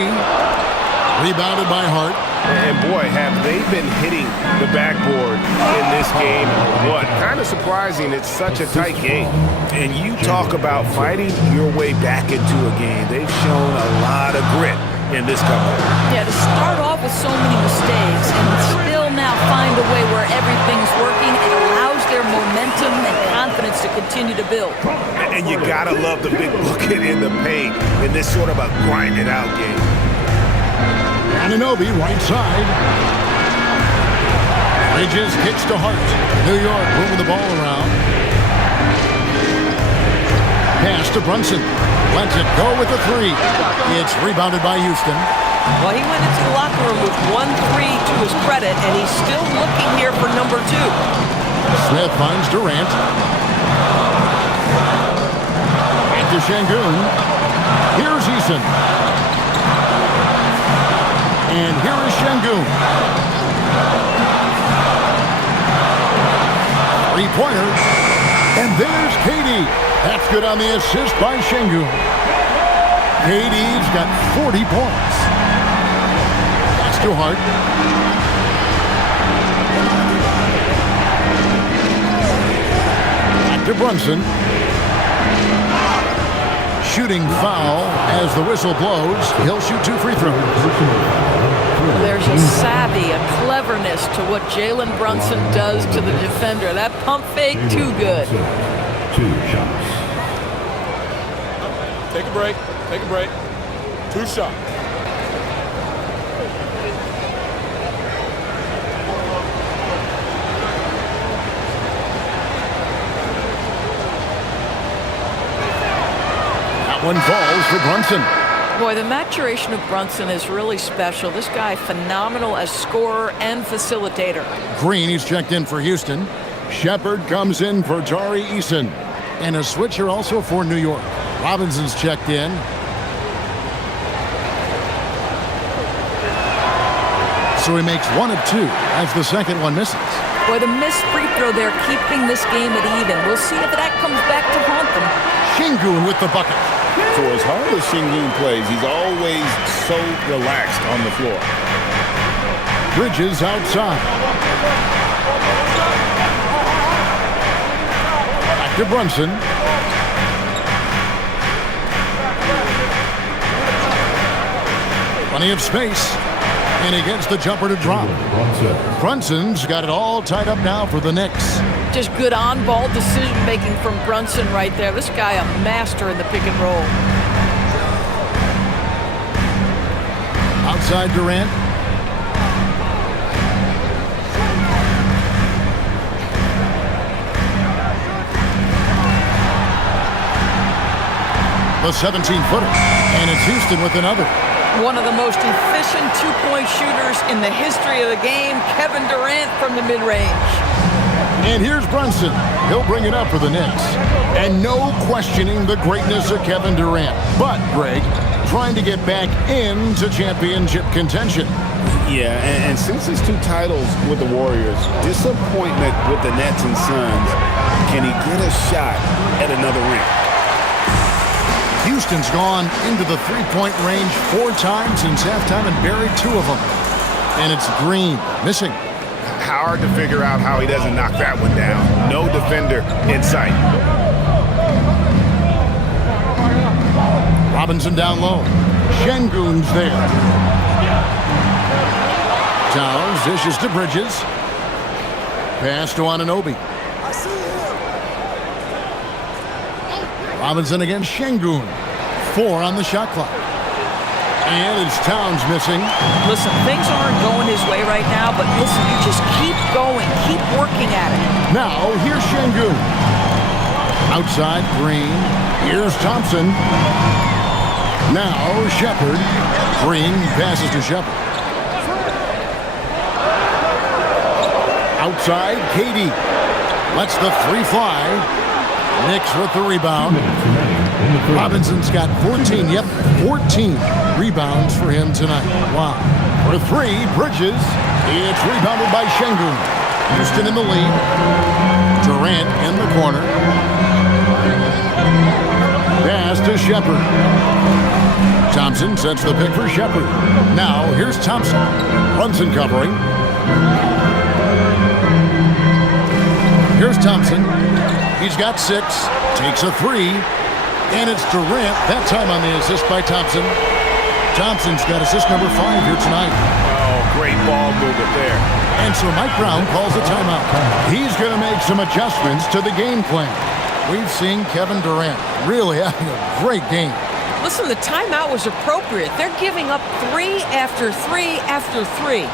Rebounded by Hart. And boy, have they been hitting the backboard in this game or what? Kind of surprising. It's such a tight game. And you talk about fighting your way back into a game. They've shown a lot of grit in this comeback. Yeah, to start off with so many mistakes and still now find a way where everything's working, it allows their momentum and confidence to continue to build. And you gotta love the big bucket in the paint in this sort of a grind-it-out game. Anunoby, right side. Bridges kicks to Hart. New York moving the ball around. Pass to Brunson. Lets it go with the 3. It's rebounded by Houston. Well, he went into the locker room with 1-3 to his credit, and he's still looking here for number 2. Smith finds Durant. Back to Şengün. Here's Eason. And here is Şengün. 3-pointer. And there's KD. That's good on the assist by Şengün. KD's got 40 points. That's to Hart. Back to Brunson. Shooting foul as the whistle blows. He'll shoot 2 free throws. There's a savvy, a cleverness to what Jalen Brunson does to the defender. That pump fake, too good. 2 shots. Take a break. Take a break. 2 shots. That one falls for Brunson. Boy, the maturation of Brunson is really special. This guy, phenomenal as scorer and facilitator. Green, he's checked in for Houston. Shepard comes in for Tari Eason. And a switcher also for New York. Robinson's checked in. So he makes 1 of 2 as the second one misses. Boy, the missed free throw there keeping this game at even. We'll see if that comes back to haunt them. Şengün with the bucket. For as hard as Şengün plays, he's always so relaxed on the floor. Bridges outside. Back to Brunson. Plenty of space. And he gets the jumper to drop. Brunson's got it all tied up now for the Knicks. Just good on-ball decision-making from Brunson right there. This guy a master in the pick and roll. Outside Durant. The 17-footer. And it's Houston with another. One of the most efficient two-point shooters in the history of the game, Kevin Durant from the mid-range. And here's Brunson. He'll bring it up for the Knicks. And no questioning the greatness of Kevin Durant. But, Greg, trying to get back into championship contention. Yeah, and since his 2 titles with the Warriors, disappointment with the Nets and Suns, can he get a shot at another ring? Houston's gone into the three-point range 4 times since halftime and buried 2 of them. And it's Green missing. Hard to figure out how he doesn't knock that one down. No defender in sight. Robinson down low. Şengün's there. Towns dishes to Bridges. Pass to Anunoby. Robinson against Şengün. 4 on the shot clock. And it's Towns missing. Listen, things aren't going his way right now, but listen, you just keep going, keep working at it. Now, here's Şengün. Outside, Green. Here's Thompson. Now, Shepard. Green passes to Shepard. Outside, Katie. Lets the 3 fly. Knicks with the rebound. Robinson's got 14. Yep, 14 rebounds for him tonight. Wow. For 3, Bridges. It's rebounded by Şengün. Houston in the lead. Durant in the corner. Pass to Shepard. Thompson sets the pick for Shepard. Now, here's Thompson. Brunson covering. Here's Thompson. He's got 6. Takes a 3. And it's Durant, that time on the assist by Thompson. Thompson's got assist number 5 here tonight. Oh, great ball movement there. And so Mike Brown calls a timeout. He's going to make some adjustments to the game plan. We've seen Kevin Durant really having a great game. Listen, the timeout was appropriate. They're giving up 3 after 3 after 3.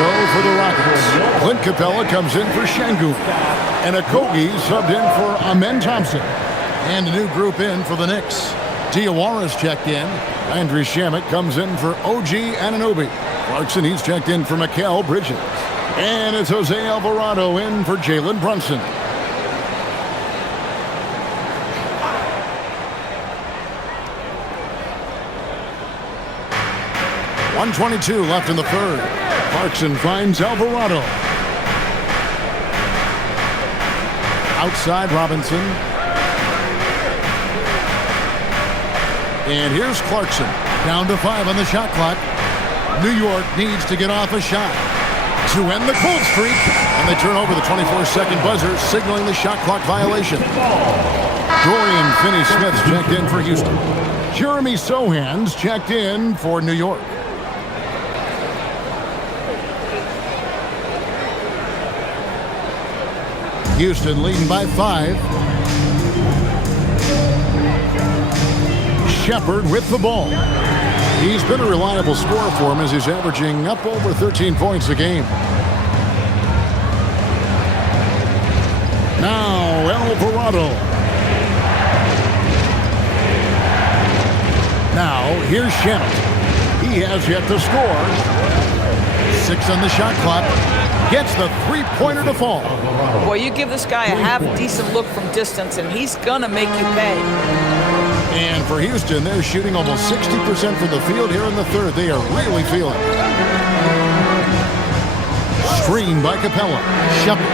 So for the Rockets, Clint Capella comes in for Şengün. And Okogie subbed in for Amen Thompson. And a new group in for the Knicks. Diawara's checked in. Landry Shamet comes in for OG Anunoby. Clarkson, he's checked in for Mikal Bridges. And it's Jose Alvarado in for Jalen Brunson. .122 left in the third. Clarkson finds Alvarado. Outside Robinson. And here's Clarkson. Down to 5 on the shot clock. New York needs to get off a shot to end the cold streak. And they turn over the 24-second buzzer, signaling the shot clock violation. Dorian Finney-Smith's checked in for Houston. Jeremy Sohan's checked in for New York. Houston leading by 5. Shepard with the ball. He's been a reliable scorer for him as he's averaging up over 13 points a game. Alvarado. Now, here's Shannon. He has yet to score. 6 on the shot clock. Gets the three-pointer to fall. Boy, you give this guy a half-decent look from distance, and he's going to make you pay. And for Houston, they're shooting almost 60% from the field here in the third. They are really feeling it. Screen by Capella. Shepard.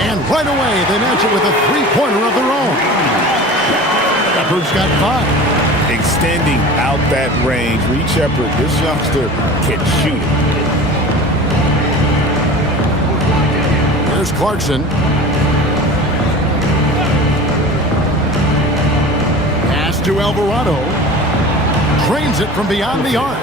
And right away, they match it with a three-pointer of their own. Shepard's got 5. Extending out that range. Reed Shepard, this youngster can shoot it. Here's Clarkson. Pass to Alvarado. Drains it from beyond the arc.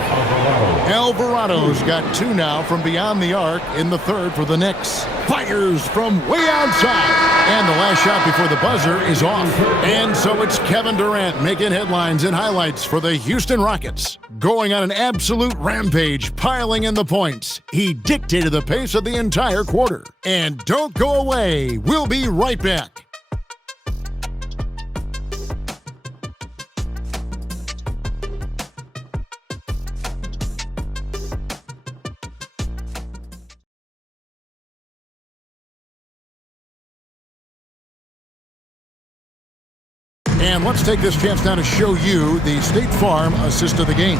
Alvarado's got 2 now from beyond the arc in the third for the Knicks. Fires from way outside. And the last shot before the buzzer is off. And so it's Kevin Durant making headlines and highlights for the Houston Rockets. Going on an absolute rampage, piling in the points. He dictated the pace of the entire quarter. And don't go away. We'll be right back. And let's take this chance now to show you the State Farm assist of the game.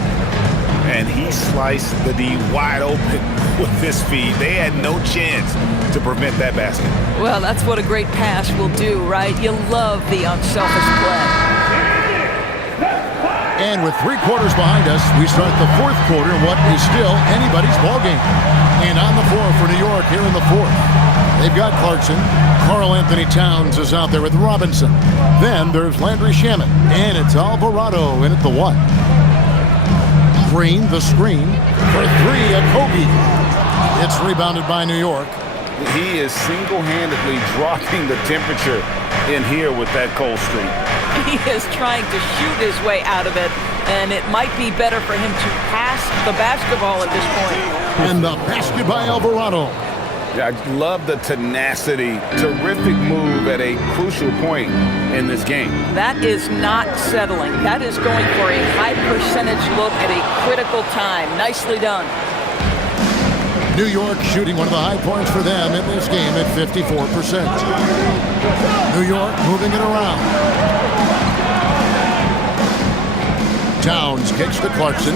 And he sliced the D wide open with his feed. They had no chance to prevent that basket. Well, that's what a great pass will do, right? You love the unselfish play. And with 3 quarters behind us, we start the fourth quarter in what is still anybody's ballgame. And on the floor for New York here in the fourth. They've got Clarkson. Karl Anthony Towns is out there with Robinson. Then there's Landry Shamet. And it's Alvarado in at the 1. Green, the screen. For 3, Kobe. It's rebounded by New York. He is single-handedly dropping the temperature in here with that cold streak. He is trying to shoot his way out of it, and it might be better for him to pass the basketball at this point. And the basket by Alvarado. I love the tenacity. Terrific move at a crucial point in this game. That is not settling. That is going for a high percentage look at a critical time. Nicely done. New York shooting one of the high points for them in this game at 54%. New York moving it around. Towns kicks to Clarkson.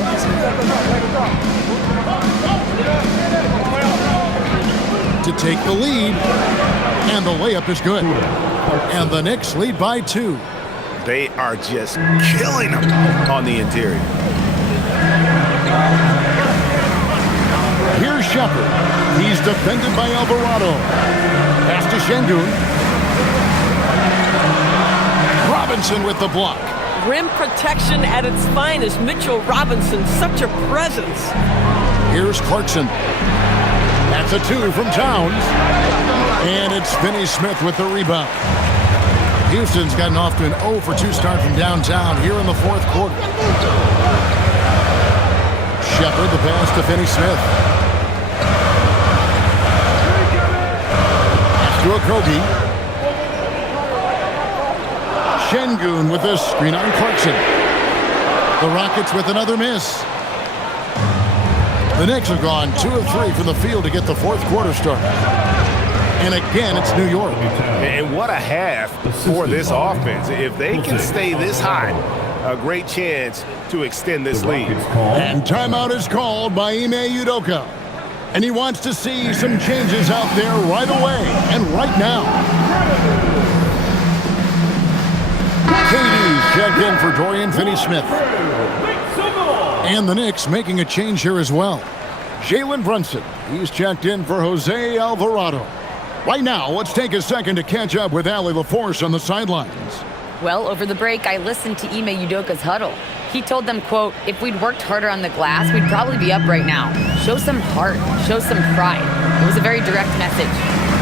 To take the lead, and the layup is good. And the Knicks lead by 2. They are just killing them on the interior. Here's Shepard. He's defended by Alvarado. Pass to Şengün. Robinson with the block. Rim protection at its finest. Mitchell Robinson, such a presence. Here's Clarkson. That's a 2 from Towns. And it's Finney Smith with the rebound. Houston's gotten off to an 0 for 2 start from downtown here in the fourth quarter. Shepard, the pass to Finney Smith. Pass to Okogie. Şengün with this screen on Clarkson. The Rockets with another miss. The Knicks have gone 2 of 3 from the field to get the fourth quarter started. And again, it's New York. And what a half for this offense. If they can stay this high, a great chance to extend this lead. And timeout is called by Ime Udoka. And he wants to see some changes out there right away and right now. KD checked in for Dorian Finney-Smith. And the Knicks making a change here as well. Jalen Brunson, he's checked in for Jose Alvarado. Right now, let's take a second to catch up with Allie LaForce on the sidelines. Well, over the break, I listened to Ime Udoka's huddle. He told them, quote, if we'd worked harder on the glass, we'd probably be up right now. Show some heart. Show some pride. It was a very direct message.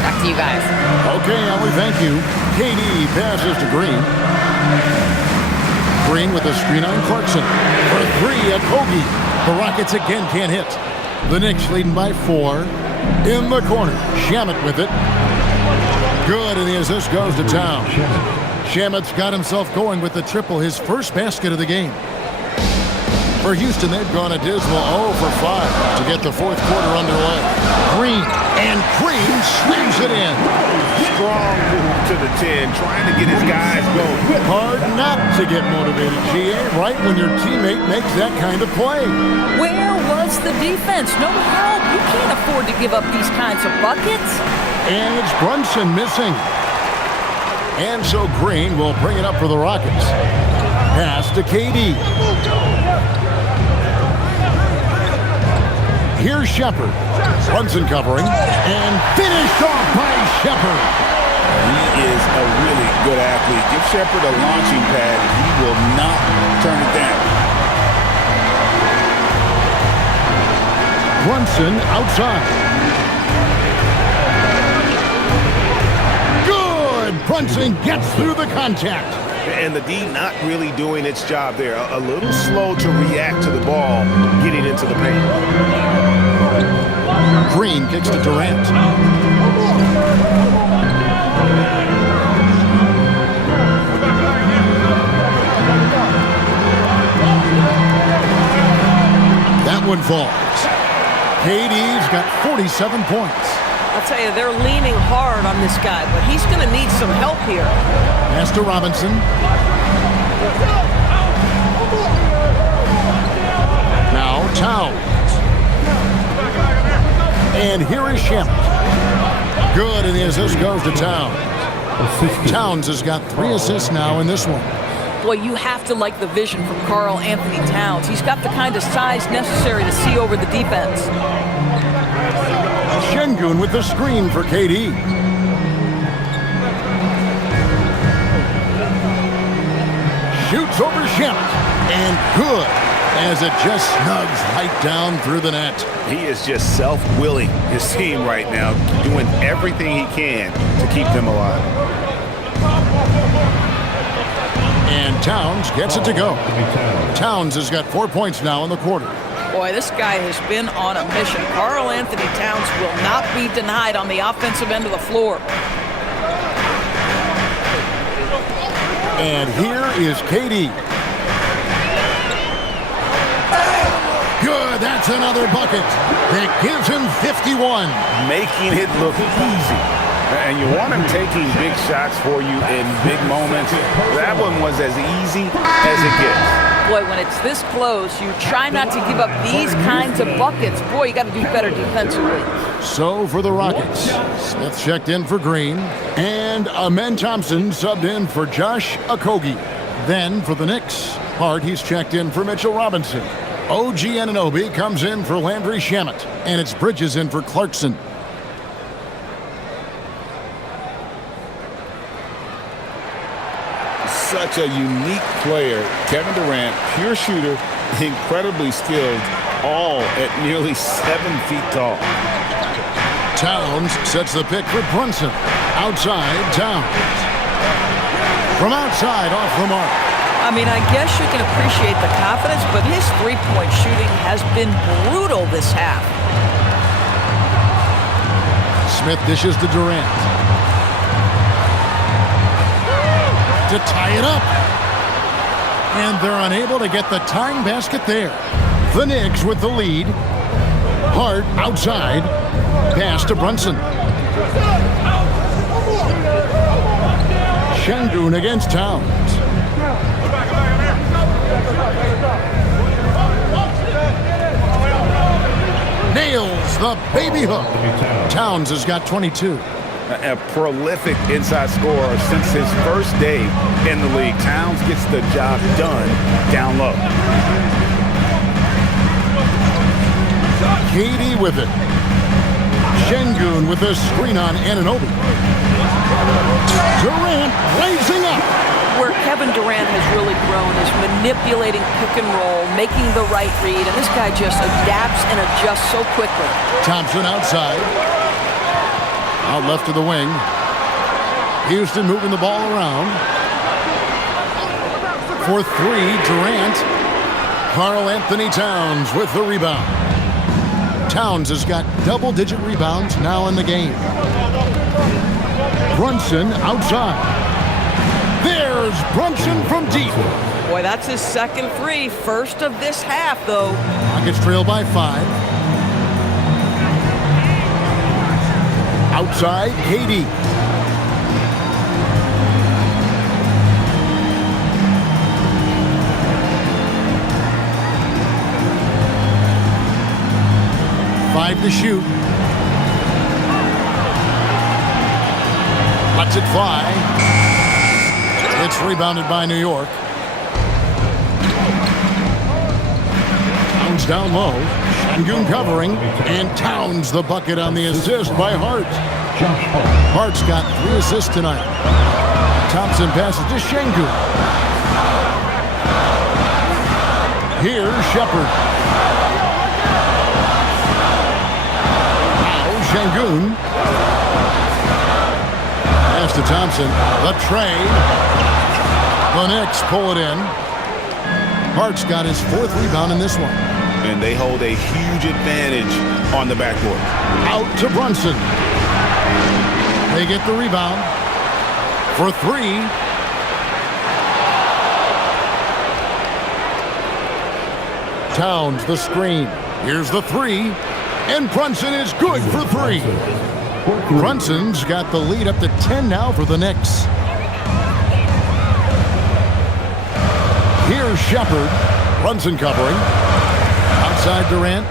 Back to you guys. Okay, Allie, thank you. KD passes to Green. Green with a screen on Clarkson. For 3 at Kobe. The Rockets again can't hit. The Knicks leading by 4. In the corner. Shamet with it. Good, and the assist goes to Towns. Shamet's got himself going with the triple, his first basket of the game. For Houston, they've gone a dismal 0 for 5 to get the fourth quarter underway. Green, and Green slams it in. Strong move to the 10, trying to get his guys going. Hard not to get motivated, GA, right when your teammate makes that kind of play. Where was the defense? No help. You can't afford to give up these kinds of buckets. And it's Brunson missing. And so Green will bring it up for the Rockets. Pass to KD. Here's Shepard. Brunson covering. And finished off by Shepard. He is a really good athlete. Give Shepard a launching pad, and he will not turn it down. Brunson outside. Good! Brunson gets through the contact. And the D not really doing its job there. A little slow to react to the ball getting into the paint. Green kicks to Durant. That one falls. KD's got 47 points. I'll tell you, they're leaning hard on this guy, but he's going to need some help here. Pass to Robinson. Now Towns. And here is Shamet. Good, and the assist goes to Towns. Towns has got 3 assists now in this one. Boy, you have to like the vision from Karl Anthony Towns. He's got the kind of size necessary to see over the defense. Şengün with the screen for KD. Shoots over Shamet. And good, as it just snugs right down through the net. He is just self-willing his team right now, doing everything he can to keep them alive. And Towns gets it to go. Towns has got 4 points now in the quarter. Boy, this guy has been on a mission. Karl Anthony Towns will not be denied on the offensive end of the floor. And here is KD. Good, that's another bucket. That gives him 51. Making it look easy. And you want him taking big shots for you in big moments. That one was as easy as it gets. Boy, when it's this close, you try not to give up these kinds of buckets. Boy, you got to do better defensively. So for the Rockets, Smith checked in for Green, and Amen Thompson subbed in for Josh Okogie. Then for the Knicks, Hart, he's checked in for Mitchell Robinson. OG Anunoby comes in for Landry Shamet, and it's Bridges in for Clarkson. Such a unique player. Kevin Durant, pure shooter, incredibly skilled, all at nearly 7 feet tall. Towns sets the pick for Brunson. Outside, Towns. From outside, off the mark. I mean, I guess you can appreciate the confidence, but his three-point shooting has been brutal this half. Smith dishes to Durant. To tie it up. And they're unable to get the tying basket there. The Knicks with the lead. Hart outside. Pass to Brunson. Şengün against Towns. Nails the baby hook. Towns has got 22. A prolific inside scorer since his first day in the league. Towns gets the job done down low. KD with it. Şengün with a screen on Anunoby. Durant blazing up. Where Kevin Durant has really grown is manipulating pick and roll, making the right read, and this guy just adapts and adjusts so quickly. Thompson outside. Out left to the wing. Houston moving the ball around. For 3, Durant. Karl Anthony Towns with the rebound. Towns has got double-digit rebounds now in the game. Brunson outside. There's Brunson from deep. Boy, that's his second three. First of this half, though. Rockets trail by 5. Outside, KD. Five to shoot. Lets it fly. It's rebounded by New York. Towns down low. Şengün covering. And Towns the bucket on the assist by Hart. Hart's got 3 assists tonight. Thompson passes to Şengün. Here's Shepherd. Şengün. Pass to Thompson. The tray. The Knicks pull it in. Hart's got his 4th rebound in this one. And they hold a huge advantage on the backcourt. Out to Brunson. They get the rebound. For 3. Towns the screen. Here's the 3. And Brunson is good for 3. Brunson's got the lead up to 10 now for the Knicks. Here's Shepherd. Brunson covering. Outside Durant.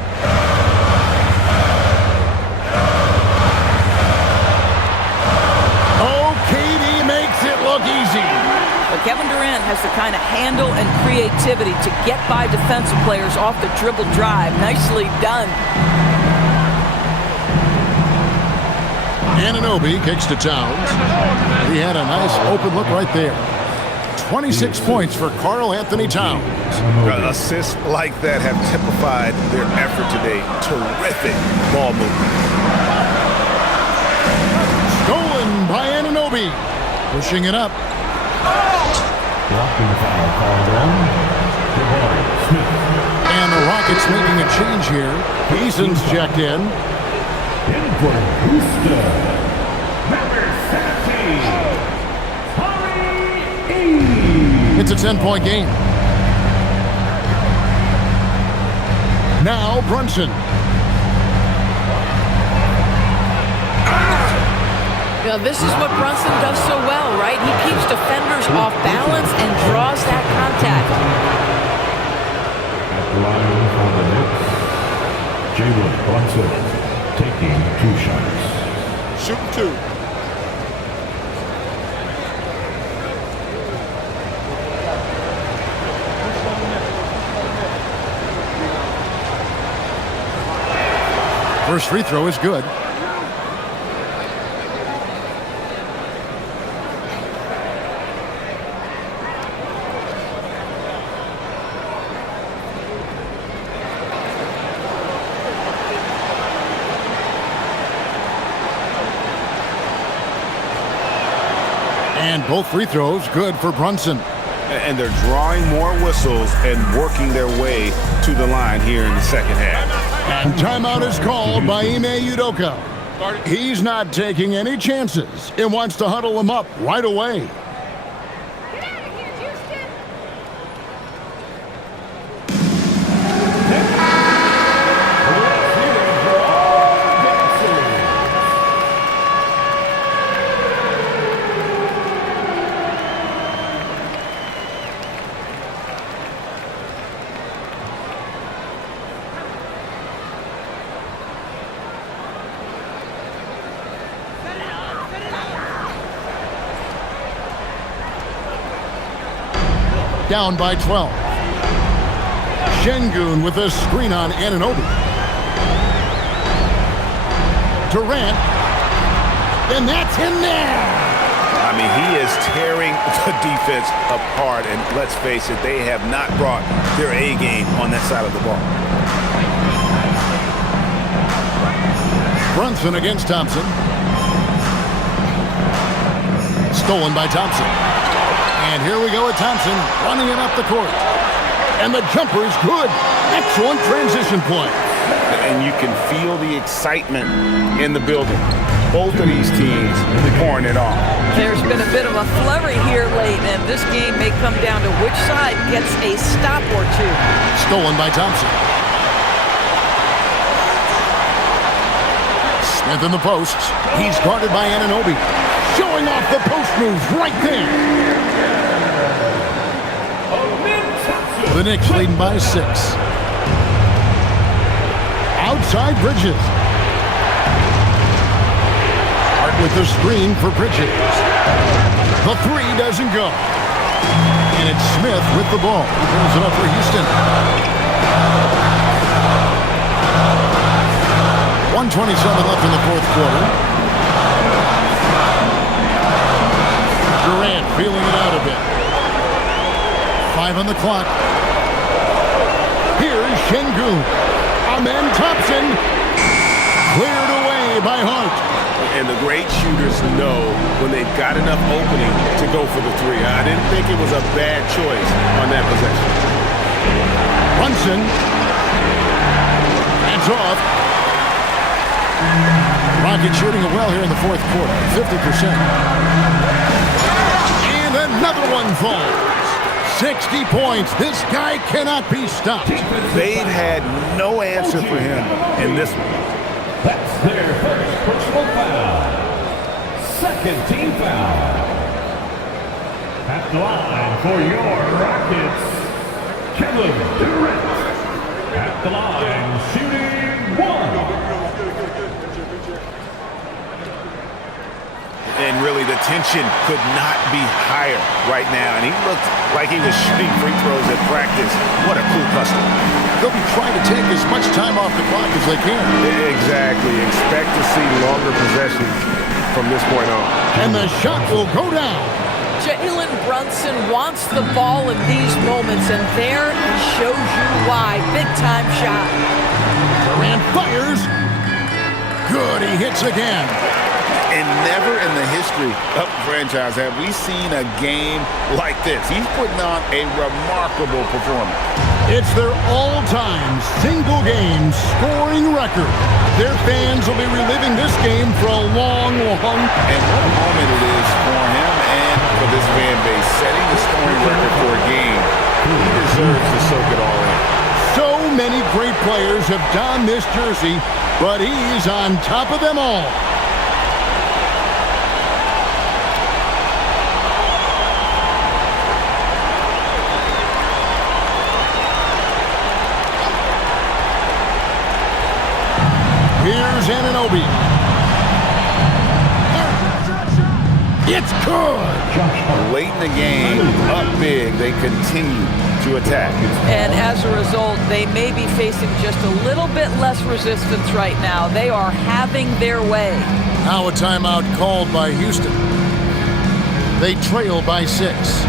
Oh, KD makes it look easy. Well, Kevin Durant has the kind of handle and creativity to get by defensive players off the dribble drive. Nicely done. Anunoby kicks to Towns. He had a nice open look right there. 26 points for Karl Anthony Towns. Assists like that have typified their effort today. Terrific ball movement. Stolen by Anunoby. Pushing it up. And the Rockets making a change here. Eason's checked in. It's a 10-point game. Now Brunson. Now, this is what Brunson does so well, right? He keeps defenders off balance and draws that contact. At the line for the Knicks, Jalen Brunson taking 2 shots. Shooting 2. First free throw is good. And both free throws good for Brunson. And they're drawing more whistles and working their way to the line here in the second half. And timeout is called by Ime Udoka. He's not taking any chances and wants to huddle him up right away. Down by 12. Şengün with a screen on Anunoby. Durant. And that's in there. I mean, he is tearing the defense apart. And let's face it, they have not brought their A game on that side of the ball. Brunson against Thompson. Stolen by Thompson. And here we go with Thompson running it up the court. And the jumper is good. Excellent transition point. And you can feel the excitement in the building. both of these teams pouring it on. There's been a bit of a flurry here late, and this game may come down to which side gets a stop or two. Stolen by Thompson. Smith in the post. He's guarded by Anunoby. Showing off the post move right there. The Knicks leading by 6. Outside Bridges. Hart with the screen for Bridges. The three doesn't go. And it's Smith with the ball. He brings it up for Houston. 1:27 left in the fourth quarter. Durant feeling it out a bit. 5 on the clock. Here's Şengün. Amen Thompson. Cleared away by Hart. And the great shooters know when they've got enough opening to go for the three. I didn't think it was a bad choice on that possession. Brunson. Hands off. Rockets shooting it well here in the fourth quarter. 50%. And another one falls. 60 points. This guy cannot be stopped. They've had no answer for him in this one. That's their first personal foul. Second team foul. At the line for your Rockets, Kevin Durant. At the line, shooting 1. And really, the tension could not be higher right now. And he looked like he was shooting free throws at practice. What a cool customer. They'll be trying to take as much time off the clock as they can. Exactly. Expect to see longer possessions from this point on. And the shot will go down. Jalen Brunson wants the ball in these moments, and there he shows you why. Big-time shot. Durant fires. Good, he hits again. And never in the history of the franchise have we seen a game like this. He's putting on a remarkable performance. It's their all-time single-game scoring record. Their fans will be reliving this game for a long, long time. And what a moment it is for him and for this fan base, setting the scoring record for a game. He deserves to soak it all in. So many great players have donned this jersey, but he's on top of them all. Here's Anunoby. It's good. Late in the game, up big, they continue to attack. And as a result, they may be facing just a little bit less resistance right now. They are having their way. Now a timeout called by Houston. They trail by 6.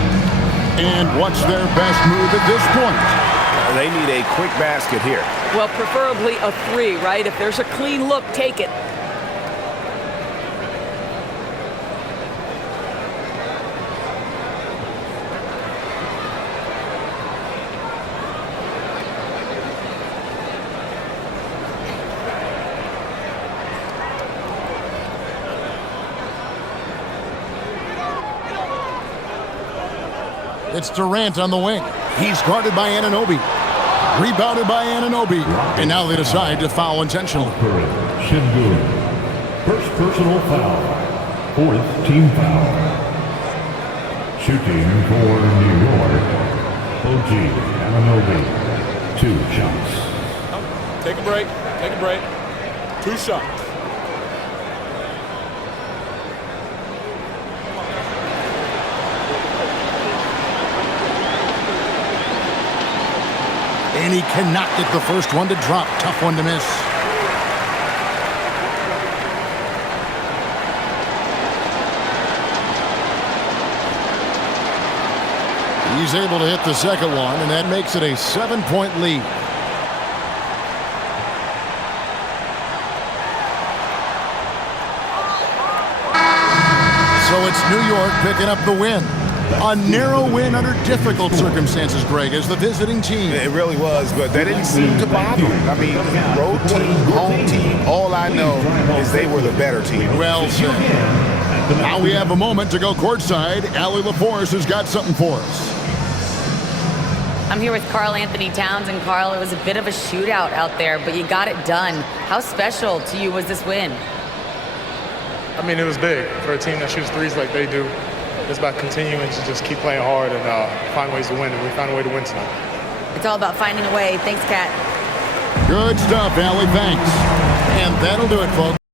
And what's their best move at this point? They need a quick basket here. Well, preferably a 3, right? If there's a clean look, take it. It's Durant on the wing. He's guarded by Anunoby. Rebounded by Anunoby. And now they decide to foul intentionally. Şengün. First personal foul. Fourth team foul. Shooting for New York, OG Anunoby. 2 shots. Take a break. Take a break. 2 shots. And he cannot get the first one to drop. Tough one to miss. He's able to hit the second one, and that makes it a 7-point lead. So it's New York picking up the win. A narrow win under difficult circumstances, Greg, as the visiting team. It really was, but that didn't seem to bother them. I mean, road team, home team, all I know is they were the better team. Well said. Now we have a moment to go courtside. Allie LaForce has got something for us. I'm here with Karl Anthony Towns, and Karl, it was a bit of a shootout out there, but you got it done. How special to you was this win? I mean, it was big for a team that shoots threes like they do. It's about continuing to just keep playing hard and find ways to win, and we found a way to win tonight. It's all about finding a way. Thanks, Kat. Good stuff, Allie. Thanks. And that'll do it, folks.